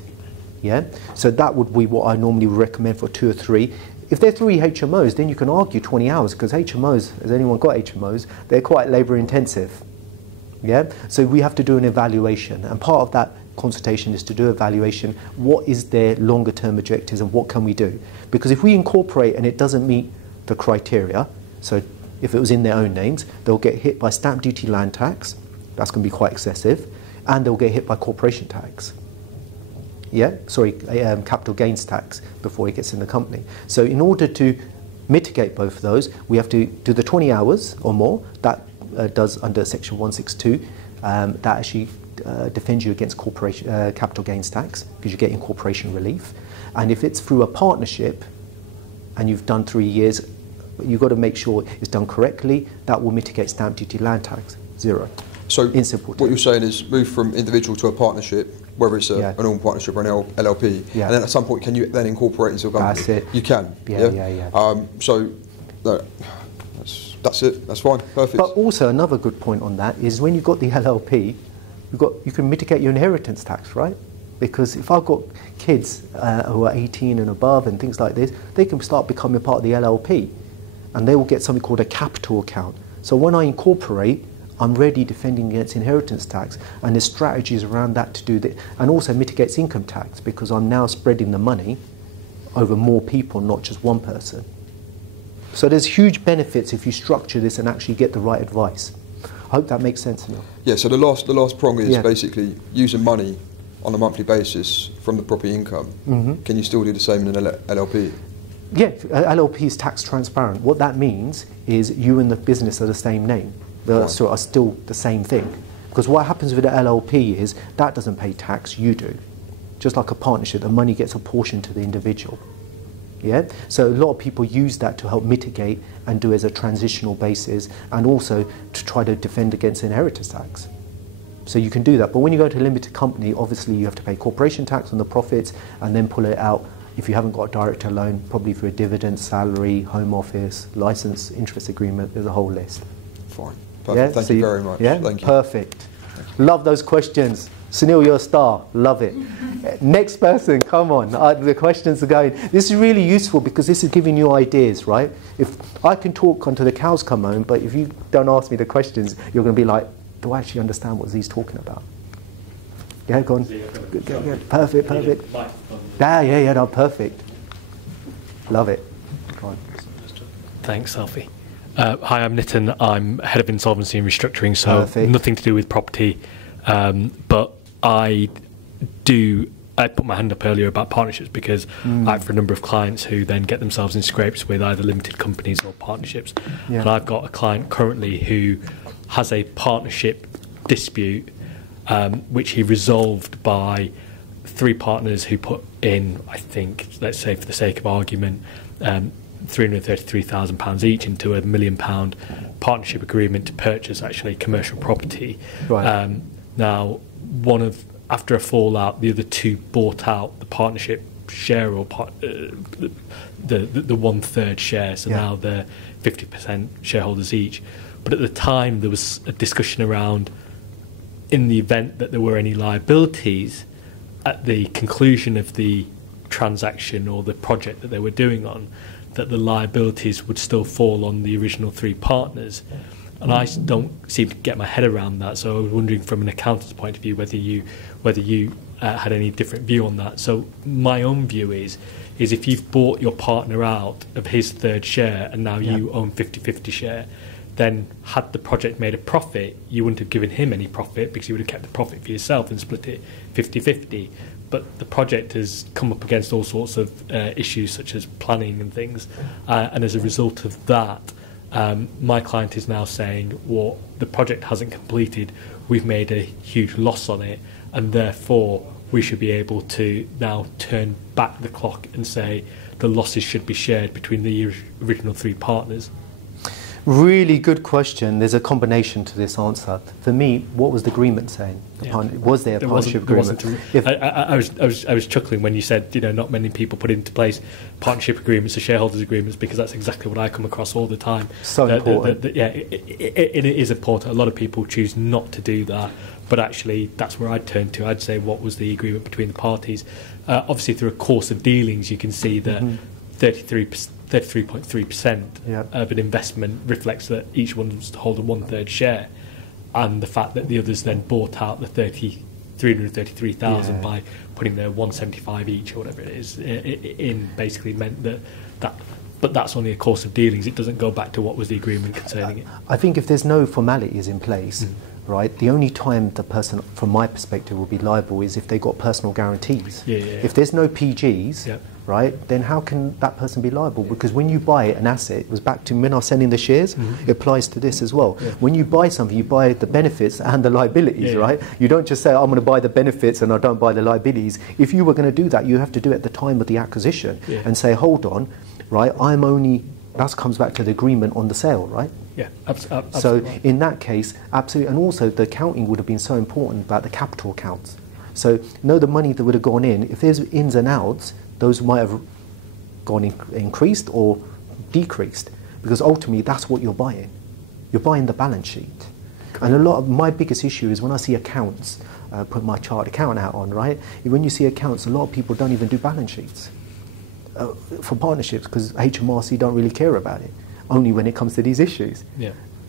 Yeah, so that would be what I normally would recommend for 2 or 3. If they're 3 HMOs, then you can argue 20 hours because HMOs, has anyone got HMOs? They're quite labour intensive. Yeah, so we have to do an evaluation, and part of that consultation is to do evaluation. What is their longer term objectives and what can we do? Because if we incorporate and it doesn't meet the criteria, So if it was in their own names, they'll get hit by stamp duty, land tax. That's going to be quite excessive. And they'll get hit by corporation tax. Capital gains tax before it gets in the company. So in order to mitigate both of those, we have to do the 20 hours or more. That does under Section 162. That actually defends you against corporation capital gains tax because you get incorporation relief. And if it's through a partnership and you've done 3 years, you've got to make sure it's done correctly. That will mitigate stamp duty, land tax, zero. So in simple terms. What you're saying is move from individual to a partnership, whether it's a normal partnership or an LLP, and then at some point can you then incorporate into a company? That's it. You can. Yeah. So no, that's it. That's fine. Perfect. But also another good point on that is when you've got the LLP, you can mitigate your inheritance tax, right? Because if I've got kids who are 18 and above and things like this, they can start becoming part of the LLP, and they will get something called a capital account. So when I incorporate, I'm already defending against inheritance tax, and there's strategies around that to do that, and also mitigates income tax because I'm now spreading the money over more people, not just one person. So there's huge benefits if you structure this and actually get the right advice. I hope that makes sense now. Yeah, so the last prong is basically using money on a monthly basis from the property income. Mm-hmm. Can you still do the same in an LLP? Yeah, LLP is tax transparent. What that means is you and the business are the same name. Are still the same thing. Because what happens with the LLP is that doesn't pay tax, you do. Just like a partnership, the money gets apportioned to the individual. Yeah? So a lot of people use that to help mitigate and do as a transitional basis, and also to try to defend against inheritance tax. So you can do that. But when you go to a limited company, obviously you have to pay corporation tax on the profits and then pull it out if you haven't got a director loan, probably for a dividend, salary, home office, license, interest agreement. There's a whole list. Fine. Perfect. Thank you very much. Yeah? Thank you. Perfect. Love those questions. Sunil, you're a star. Love it. Next person, come on. The questions are going. This is really useful because this is giving you ideas, right? If I can talk until the cows come home, but if you don't ask me the questions, you're going to be like, do I actually understand what Zee's talking about? Yeah, go on. Good. Perfect. No, perfect. Love it. Go on. Thanks, Alfie. Hi, I'm Nitin. I'm head of insolvency and restructuring, so Perfect. Nothing to do with property. But I put my hand up earlier about partnerships because I have for a number of clients who then get themselves in scrapes with either limited companies or partnerships. Yeah. And I've got a client currently who has a partnership dispute which he resolved by 3 partners who put in, I think, let's say for the sake of argument, £333,000 each into a £1 million partnership agreement to purchase actually commercial property. Right. Now, after a fallout, the other 2 bought out the partnership share or the 1/3 share. So now they're 50% shareholders each. But at the time, there was a discussion around, in the event that there were any liabilities at the conclusion of the transaction or the project that they were doing on, that the liabilities would still fall on the original 3 partners. And I don't seem to get my head around that. So I was wondering from an accountant's point of view whether you had any different view on that. So my own view is if you've bought your partner out of his 1/3 share and now you own 50-50 share, then had the project made a profit, you wouldn't have given him any profit because you would have kept the profit for yourself and split it 50-50. But the project has come up against all sorts of issues such as planning and things. And as a result of that, my client is now saying, well, the project hasn't completed, we've made a huge loss on it, and therefore we should be able to now turn back the clock and say the losses should be shared between the original 3 partners. Really good question. There's a combination to this answer. For me, what was the agreement saying? Was there a partnership agreement? I was chuckling when you said, not many people put into place partnership agreements or shareholders agreements, because that's exactly what I come across all the time. So important. It is important. A lot of people choose not to do that, but actually that's where I'd turn to. I'd say, what was the agreement between the parties? Obviously, through a course of dealings, you can see that 33.3% of an investment reflects that each one was to hold a 1/3 share, and the fact that the others then bought out the 333,000 by putting their 175 each or whatever it is in basically meant that but that's only a course of dealings. It doesn't go back to what was the agreement concerning it. I think if there's no formalities in place, right, the only time the person, from my perspective, will be liable is if they got personal guarantees. If there's no PGs, right, then how can that person be liable? Because when you buy an asset, it was back to when I was selling the shares, it applies to this as well. When you buy something, you buy the benefits and the liabilities, right? You don't just say, I'm going to buy the benefits and I don't buy the liabilities. If you were going to do that, you have to do it at the time of the acquisition and say, hold on, right, that comes back to the agreement on the sale, right? Yeah, absolutely. So in that case, absolutely, and also the accounting would have been so important about the capital accounts. So the money that would have gone in, if there's ins and outs, those might have gone increased or decreased, because ultimately that's what you're buying. You're buying the balance sheet. And a lot of my biggest issue is when I see accounts, put my chart account hat on, right? When you see accounts, a lot of people don't even do balance sheets for partnerships because HMRC don't really care about it, only when it comes to these issues.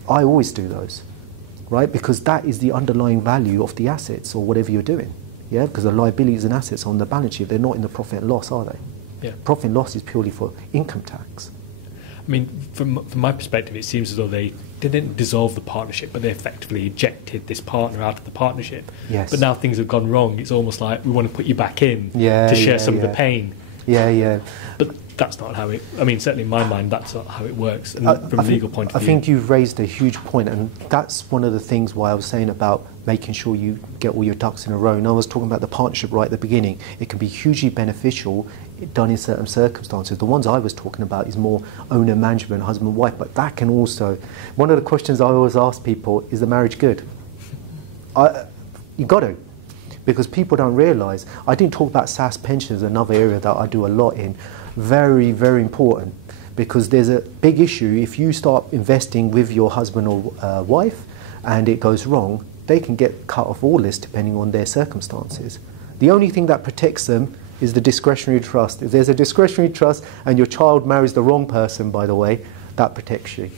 I always do those, right? Because that is the underlying value of the assets or whatever you're doing. Yeah, because the liabilities and assets on the balance sheet, they're not in the profit and loss, are they? Profit and loss is purely for income tax. I mean, from my perspective, it seems as though they didn't dissolve the partnership, but they effectively ejected this partner out of the partnership. But now things have gone wrong. It's almost like we want to put you back in to share some of the pain. But that's not how it... I mean, certainly in my mind, that's not how it works from a legal point of view. I think you've raised a huge point, and that's one of the things why I was saying about making sure you get all your ducks in a row. And I was talking about the partnership right at the beginning. It can be hugely beneficial done in certain circumstances. The ones I was talking about is more owner management, husband and wife, but that can also... One of the questions I always ask people, is the marriage good? You got to. Because people don't realise, I didn't talk about SAS pensions, another area that I do a lot in. Very, very important, because there's a big issue. If you start investing with your husband or wife and it goes wrong, they can get cut off all this depending on their circumstances. The only thing that protects them is the discretionary trust. If there's a discretionary trust and your child marries the wrong person, by the way, that protects you.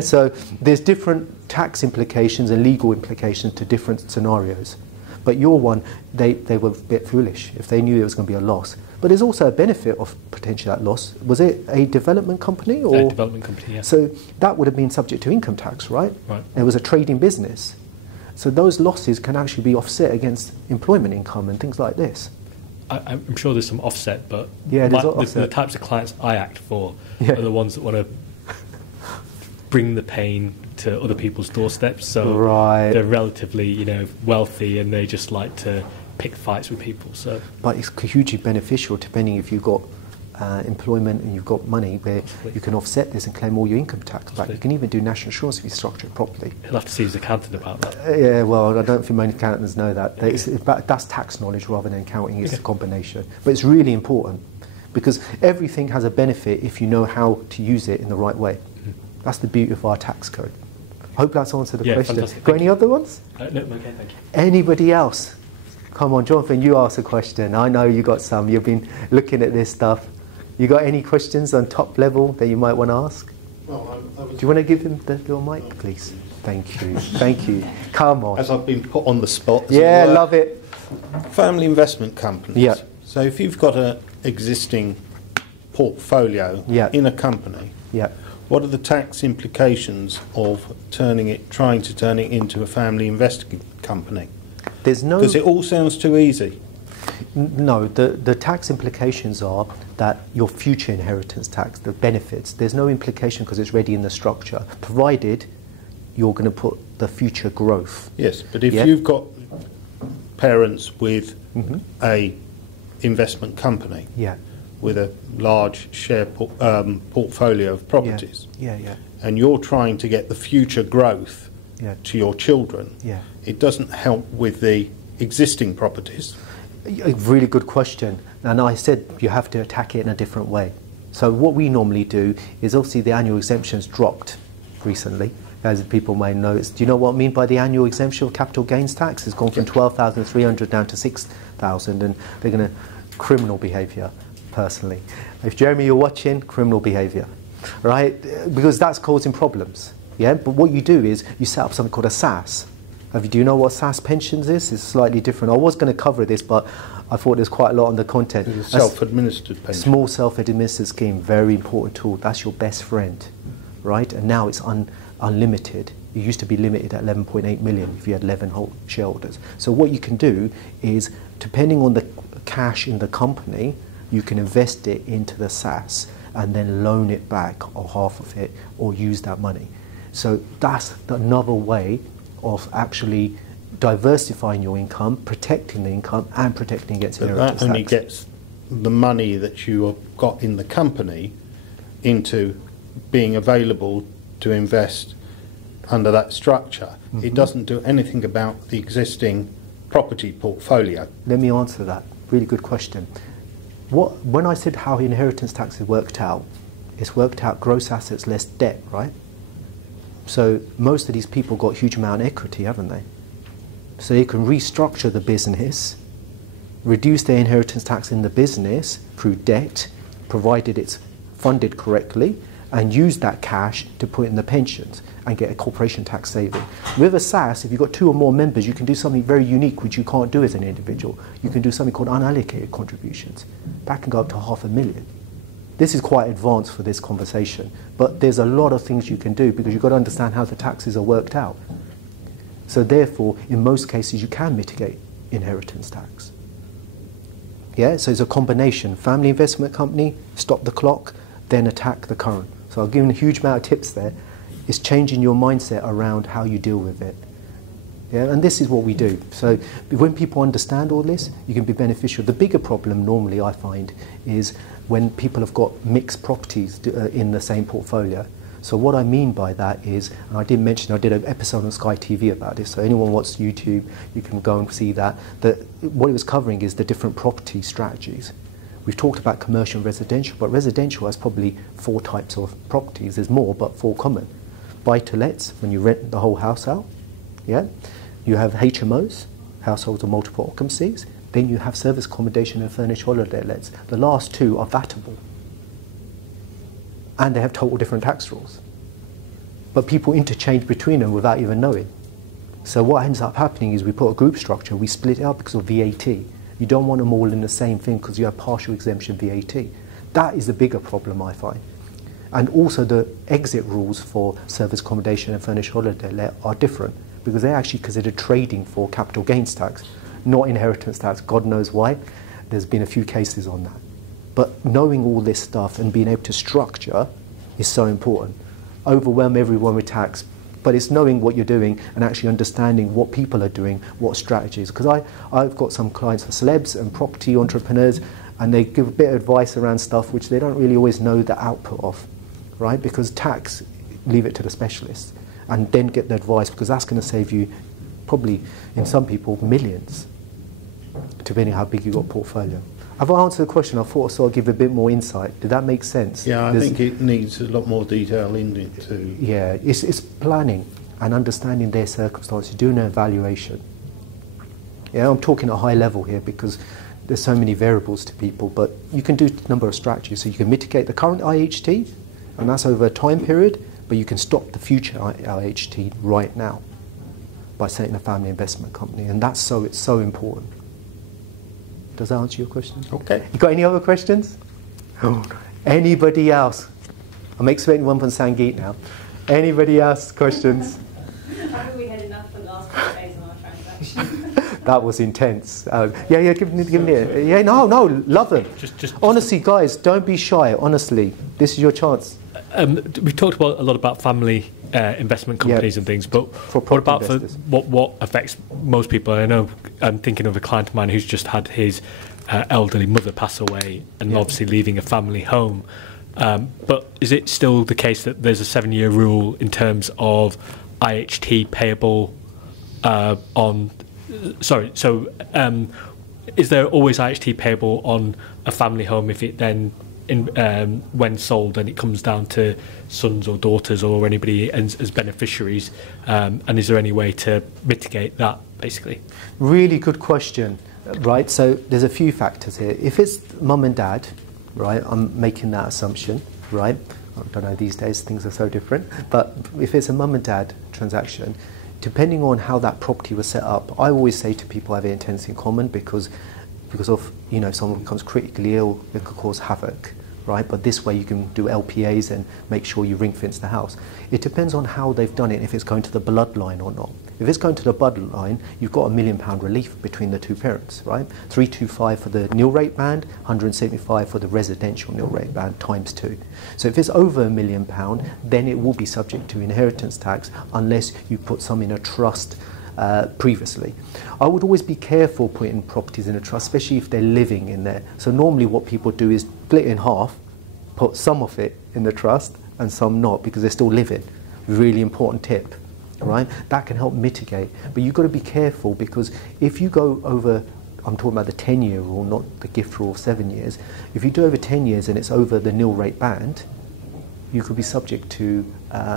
So there's different tax implications and legal implications to different scenarios. But your one, they were a bit foolish if they knew it was going to be a loss. But there's also a benefit of potential that loss. Was it a development company? Or? A development company, yeah. So that would have been subject to income tax, right? It was a trading business. So those losses can actually be offset against employment income and things like this. I'm sure there's some offset, but the types of clients I act for are the ones that want to bring the pain to other people's doorsteps. So they're relatively, wealthy, and they just like to pick fights with people. So, but it's hugely beneficial depending if you've got employment and you've got money where you can offset this and claim all your income tax back. You can even do national insurance if you structure it properly. He'll have to see his accountant about that. Well, I don't think many accountants know that. That's tax knowledge rather than accounting. It's a combination. But it's really important because everything has a benefit if you know how to use it in the right way. That's the beauty of our tax code. Hope that's answered the question. Fantastic. Got any other ones? No, okay, thank you. Anybody else? Come on, Jonathan, you ask a question. I know you got some. You've been looking at this stuff. You got any questions on top level that you might want to ask? Well, do you want to give him the little mic, please? Thank you. Thank you. Come on. As I've been put on the spot. Love it. Family investment companies. Yeah. So if you've got an existing portfolio in a company, what are the tax implications of trying to turn it into a family investment company? Because it all sounds too easy. No, the tax implications are that your future inheritance tax, the benefits, there's no implication because it's ready in the structure, provided you're going to put the future growth. Yes, but if you've got parents with a investment company with a large share portfolio of properties, and you're trying to get the future growth to your children, it doesn't help with the existing properties. A really good question, and I said you have to attack it in a different way. So what we normally do is, obviously the annual exemptions dropped recently, as people may know. Do you know what I mean by the annual exemption of capital gains tax? It's gone from 12,300 down to 6,000, and they're going to criminal behaviour, personally. If Jeremy, you're watching, criminal behaviour, right? Because that's causing problems. But what you do is you set up something called a SAS. Do you know what SAS pensions is? It's slightly different. I was going to cover this, but I thought there's quite a lot on the content. It's a self-administered pension. Small self-administered scheme, very important tool. That's your best friend, right? And now it's unlimited. It used to be limited at 11.8 million if you had 11 shareholders. So what you can do is, depending on the cash in the company, you can invest it into the SAS and then loan it back, or half of it, or use that money. So that's another way of actually diversifying your income, protecting the income, and protecting against inheritance tax. That only gets the money that you have got in the company into being available to invest under that structure. Mm-hmm. It doesn't do anything about the existing property portfolio. Let me answer that. Really good question. When I said how inheritance tax is worked out, it's worked out gross assets less debt, right? So most of these people got huge amount of equity, haven't they? So they can restructure the business, reduce their inheritance tax in the business through debt, provided it's funded correctly, and use that cash to put in the pensions and get a corporation tax saving. With a SAS, if you've got 2 or more members, you can do something very unique which you can't do as an individual. You can do something called unallocated contributions. That can go up to $500,000. This is quite advanced for this conversation, but there's a lot of things you can do because you've got to understand how the taxes are worked out. So therefore, in most cases, you can mitigate inheritance tax. Yeah, so it's a combination. Family investment company, stop the clock, then attack the current. So I've given a huge amount of tips there. It's changing your mindset around how you deal with it. Yeah, and this is what we do. So when people understand all this, you can be beneficial. The bigger problem normally I find is when people have got mixed properties in the same portfolio. So what I mean by that is, and I did mention, I did an episode on Sky TV about this, so anyone watches YouTube, you can go and see that. What it was covering is the different property strategies. We've talked about commercial and residential, but residential has probably 4 types of properties. There's more, but 4 common. Buy-to-lets, when you rent the whole house out. Yeah. You have HMOs, households of multiple occupancies. Then you have service accommodation and furnished holiday lets. The last 2 are vatable. And they have total different tax rules. But people interchange between them without even knowing. So what ends up happening is we put a group structure, we split it up because of VAT. You don't want them all in the same thing because you have partial exemption VAT. That is the bigger problem, I find. And also the exit rules for service accommodation and furnished holiday let are different because they're actually considered trading for capital gains tax, not inheritance tax. God knows why. There's been a few cases on that. But knowing all this stuff and being able to structure is so important. Overwhelm everyone with tax, but it's knowing what you're doing and actually understanding what people are doing, what strategies. Because I've got some clients for celebs and property entrepreneurs, and they give a bit of advice around stuff which they don't really always know the output of, right? Because tax, leave it to the specialists, and then get the advice, because that's going to save you probably, in some people, millions, depending how big you've got a portfolio. Have I answered the question? I thought so I'll give a bit more insight. Did that make sense? Yeah, I think it needs a lot more detail in it too. Yeah, it's planning and understanding their circumstances, doing an evaluation. Yeah, I'm talking at a high level here because there's so many variables to people, but you can do a number of strategies. So you can mitigate the current IHT, and that's over a time period, but you can stop the future IHT right now by setting a family investment company, and it's so important. Does that answer your question? Okay. You got any other questions? Oh, anybody else? I'm expecting one from Sangeet now. Anybody else questions? I think we had enough for the last couple of days on our transaction. That was intense. Yeah, give me it. Yeah, no, love them. Honestly, guys, don't be shy. Honestly, this is your chance. We talked a lot about family investment companies and things, but what about what affects most people? I know I'm thinking of a client of mine who's just had his elderly mother pass away and obviously leaving a family home. But is it still the case that there's a 7-year rule in terms of IHT payable on... Sorry, so is there always IHT payable on a family home if it then... when sold and it comes down to sons or daughters or anybody as beneficiaries, and is there any way to mitigate that, basically? Really good question, right? So there's a few factors here. If it's mum and dad, right, I'm making that assumption, right? I don't know, these days things are so different, but if it's a mum and dad transaction, depending on how that property was set up, I always say to people have it in tenancy in common because of, you know, if someone becomes critically ill, it could cause havoc, right? But this way you can do LPAs and make sure you ring fence the house. It depends on how they've done it, if it's going to the bloodline or not. If it's going to the bloodline, you've got £1 million relief between the two parents, right? 325 for the nil rate band, 175 for the residential nil rate band, times 2. So if it's over £1 million, then it will be subject to inheritance tax unless you put some in a trust previously. I would always be careful putting properties in a trust, especially if they're living in there. So normally what people do is split in half, put some of it in the trust and some not, because they're still living. Really important tip, right? That can help mitigate. But you've got to be careful, because if you go over, I'm talking about the 10-year rule, not the gift rule of 7 years. If you do over 10 years and it's over the nil rate band, you could be subject to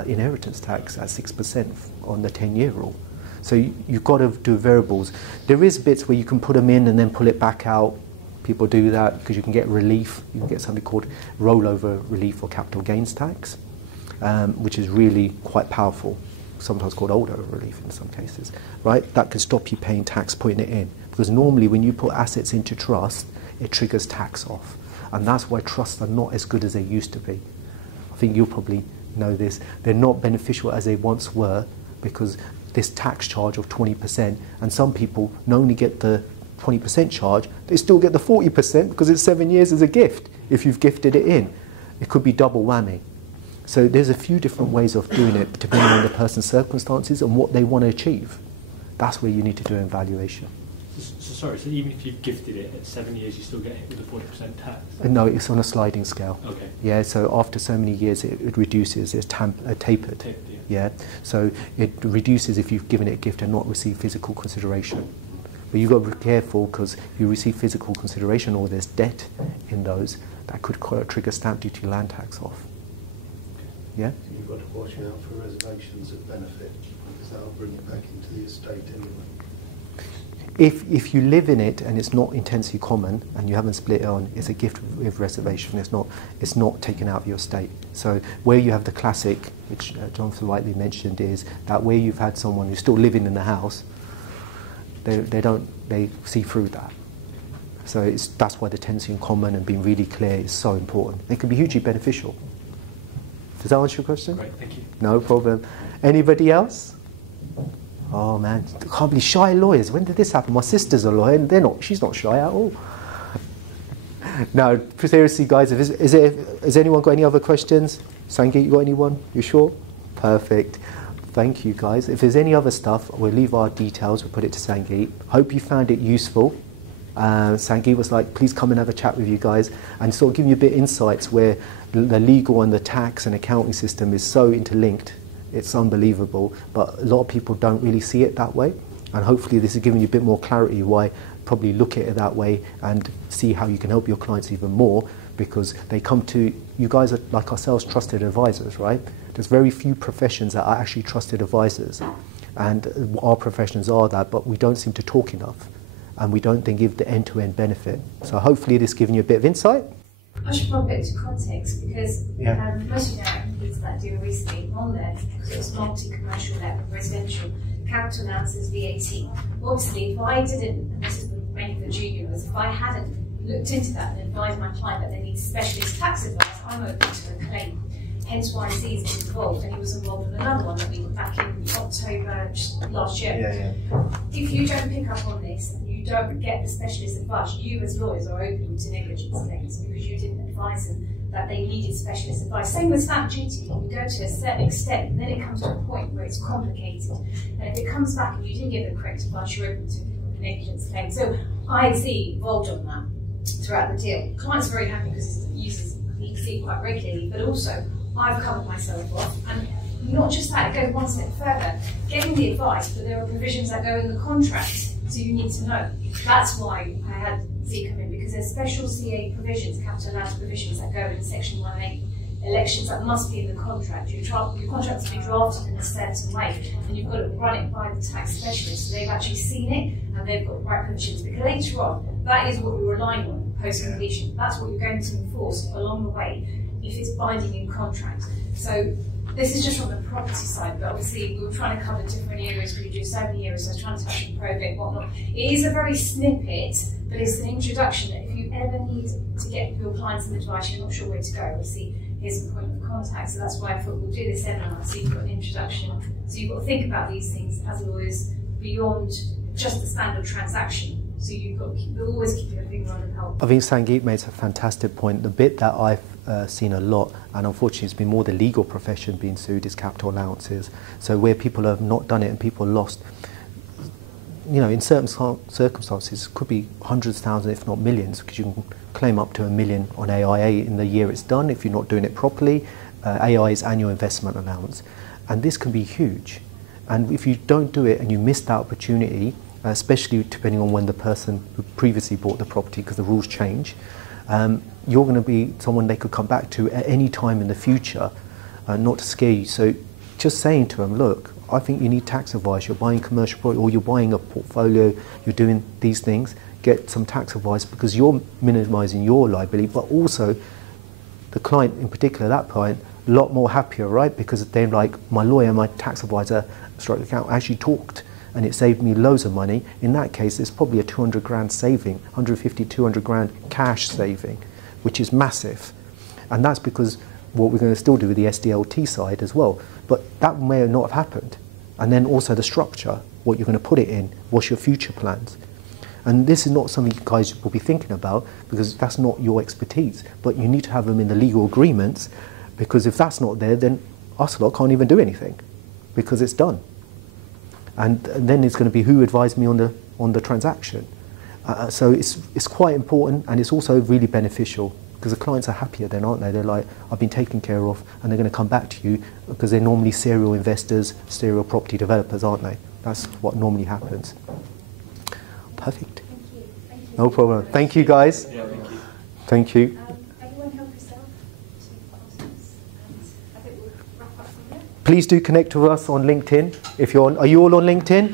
inheritance tax at 6% on the 10-year rule. So you've got to do variables. There is bits where you can put them in and then pull it back out. People do that because you can get relief. You can get something called rollover relief or capital gains tax, which is really quite powerful, sometimes called holdover relief in some cases, right? That can stop you paying tax putting it in. Because normally when you put assets into trust, it triggers tax off. And that's why trusts are not as good as they used to be. I think you'll probably know this. They're not beneficial as they once were, because this tax charge of 20%, and some people not only get the 20% charge, they still get the 40% because it's 7 years as a gift if you've gifted it in. It could be double whammy. So there's a few different ways of doing it depending on the person's circumstances and what they want to achieve. That's where you need to do an evaluation. So even if you've gifted it at 7 years, you still get hit with a 40% tax? No, it's on a sliding scale. Okay. Yeah, so after so many years it reduces, it's tapered. Yeah, so it reduces if you've given it a gift and not received physical consideration. But you've got to be careful, because you receive physical consideration or there's debt in those, that could trigger stamp duty land tax off. Yeah? So you've got to watch out for reservations of benefit, because that'll bring it back into the estate anyway. If you live in it and it's not intensely common and you haven't split it on, it's a gift with reservation. It's not taken out of your estate. So where you have the classic, which Jonathan rightly mentioned, is that where you've had someone who's still living in the house, they see through that. So that's why the tenancy in common and being really clear is so important. It can be hugely beneficial. Does that answer your question? Great, thank you. No problem. Anybody else? Oh man, I can't believe shy lawyers. When did this happen? My sister's a lawyer and she's not shy at all. No, seriously guys, has anyone got any other questions? Sangeet, you got anyone? You sure? Perfect. Thank you guys. If there's any other stuff, we'll leave our details, we'll put it to Sangeet. Hope you found it useful. Sangeet was like, please come and have a chat with you guys, and sort of give you a bit of insights where the legal and the tax and accounting system is so interlinked. It's unbelievable, but a lot of people don't really see it that way, and hopefully this is giving you a bit more clarity why probably look at it that way and see how you can help your clients even more, because they come to you guys are like ourselves, trusted advisors, right? There's very few professions that are actually trusted advisors, and our professions are that, but we don't seem to talk enough, and we don't then give the end-to-end benefit. So hopefully this is giving you a bit of insight. I should put a bit of context, because most of you know, it's that deal recently on there, because it was multi-commercial let and residential, capital allowances, VAT. Obviously, if I didn't, and this is mainly for juniors, if I hadn't looked into that and advised my client that they need specialist tax advice, I'm open to a claim. Hence why Zee's been involved, and he was involved with another one that we got back in October last year. If you don't pick up on this and you don't get the specialist advice, you as lawyers are open to negligence claims because you didn't advise them that they needed specialist advice. Same with stamp duty. You go to a certain extent, and then it comes to a point where it's complicated. And if it comes back and you didn't get the correct advice, you're open to a negligence claim. So Zee involved on that throughout the deal. Clients are very happy because he can see it quite regularly, but also I've covered myself off, and not just that, go one step further, getting the advice, but there are provisions that go in the contract, so you need to know. That's why I had Zee come in, because there's special CA provisions, capital allowance provisions that go in section 1A, elections that must be in the contract. Your contract has been drafted in a certain way, and you've got to run it by the tax specialist, so they've actually seen it, and they've got the right provisions, because later on, that is what you're relying on post-completion. That's what you're going to enforce along the way, if it's binding in contract. So this is just from the property side, but obviously we were trying to cover different areas. We do so many areas, so I was trying to touch on probate and whatnot. It is a very snippet, but it's an introduction that if you ever need to get your clients some advice, you're not sure where to go, obviously here's the point of contact. So that's why I thought we'll do this seminar, so you've got an introduction. So you've got to think about these things as lawyers beyond just the standard transaction. So you've got to you're always keeping a finger on the pulse. I think Sangeet makes a fantastic point. The bit that I've seen a lot, and unfortunately it's been more the legal profession being sued, is capital allowances. So where people have not done it and people lost, you know, in certain circumstances, it could be hundreds of thousands, if not millions, because you can claim up to $1 million on AIA in the year it's done if you're not doing it properly. AI is annual investment allowance. And this can be huge. And if you don't do it and you miss that opportunity, especially depending on when the person who previously bought the property, because the rules change, you're going to be someone they could come back to at any time in the future, not to scare you. So just saying to them, look, I think you need tax advice. You're buying commercial property or you're buying a portfolio, you're doing these things, get some tax advice because you're minimising your liability, but also the client in particular, that client, a lot more happier, right? Because they're like, my lawyer, my tax advisor, stroke account actually talked and it saved me loads of money. In that case, it's probably a 200 grand saving, 150, 200 grand cash saving, which is massive. And that's because what we're going to still do with the SDLT side as well. But that may not have happened. And then also the structure, what you're going to put it in, what's your future plans. And this is not something you guys will be thinking about because that's not your expertise. But you need to have them in the legal agreements, because if that's not there, then us lot can't even do anything because it's done. And then it's going to be who advised me on the transaction. So it's quite important, and it's also really beneficial because the clients are happier then, aren't they? They're like, I've been taken care of, and they're going to come back to you because they're normally serial investors, serial property developers, aren't they? That's what normally happens. Perfect. Thank you. Thank you. No problem. Thank you, guys. Yeah, thank you. Thank you. Everyone help yourself to questions, and I think we'll wrap up from there. Please do connect with us on LinkedIn. If you're on, are you all on LinkedIn?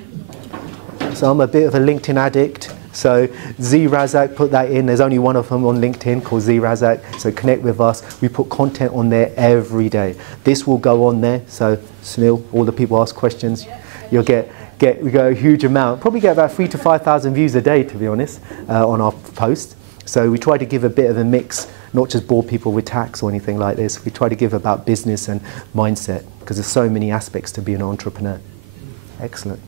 So I'm a bit of a LinkedIn addict. So Zee Razaq, put that in. There's only one of them on LinkedIn called Zee Razaq. So connect with us. We put content on there every day. This will go on there. So Sunil, all the people ask questions. You'll we got a huge amount. Probably get about 3,000 to 5,000 views a day, to be honest, on our post. So we try to give a bit of a mix, not just bore people with tax or anything like this. We try to give about business and mindset because there's so many aspects to be an entrepreneur. Excellent.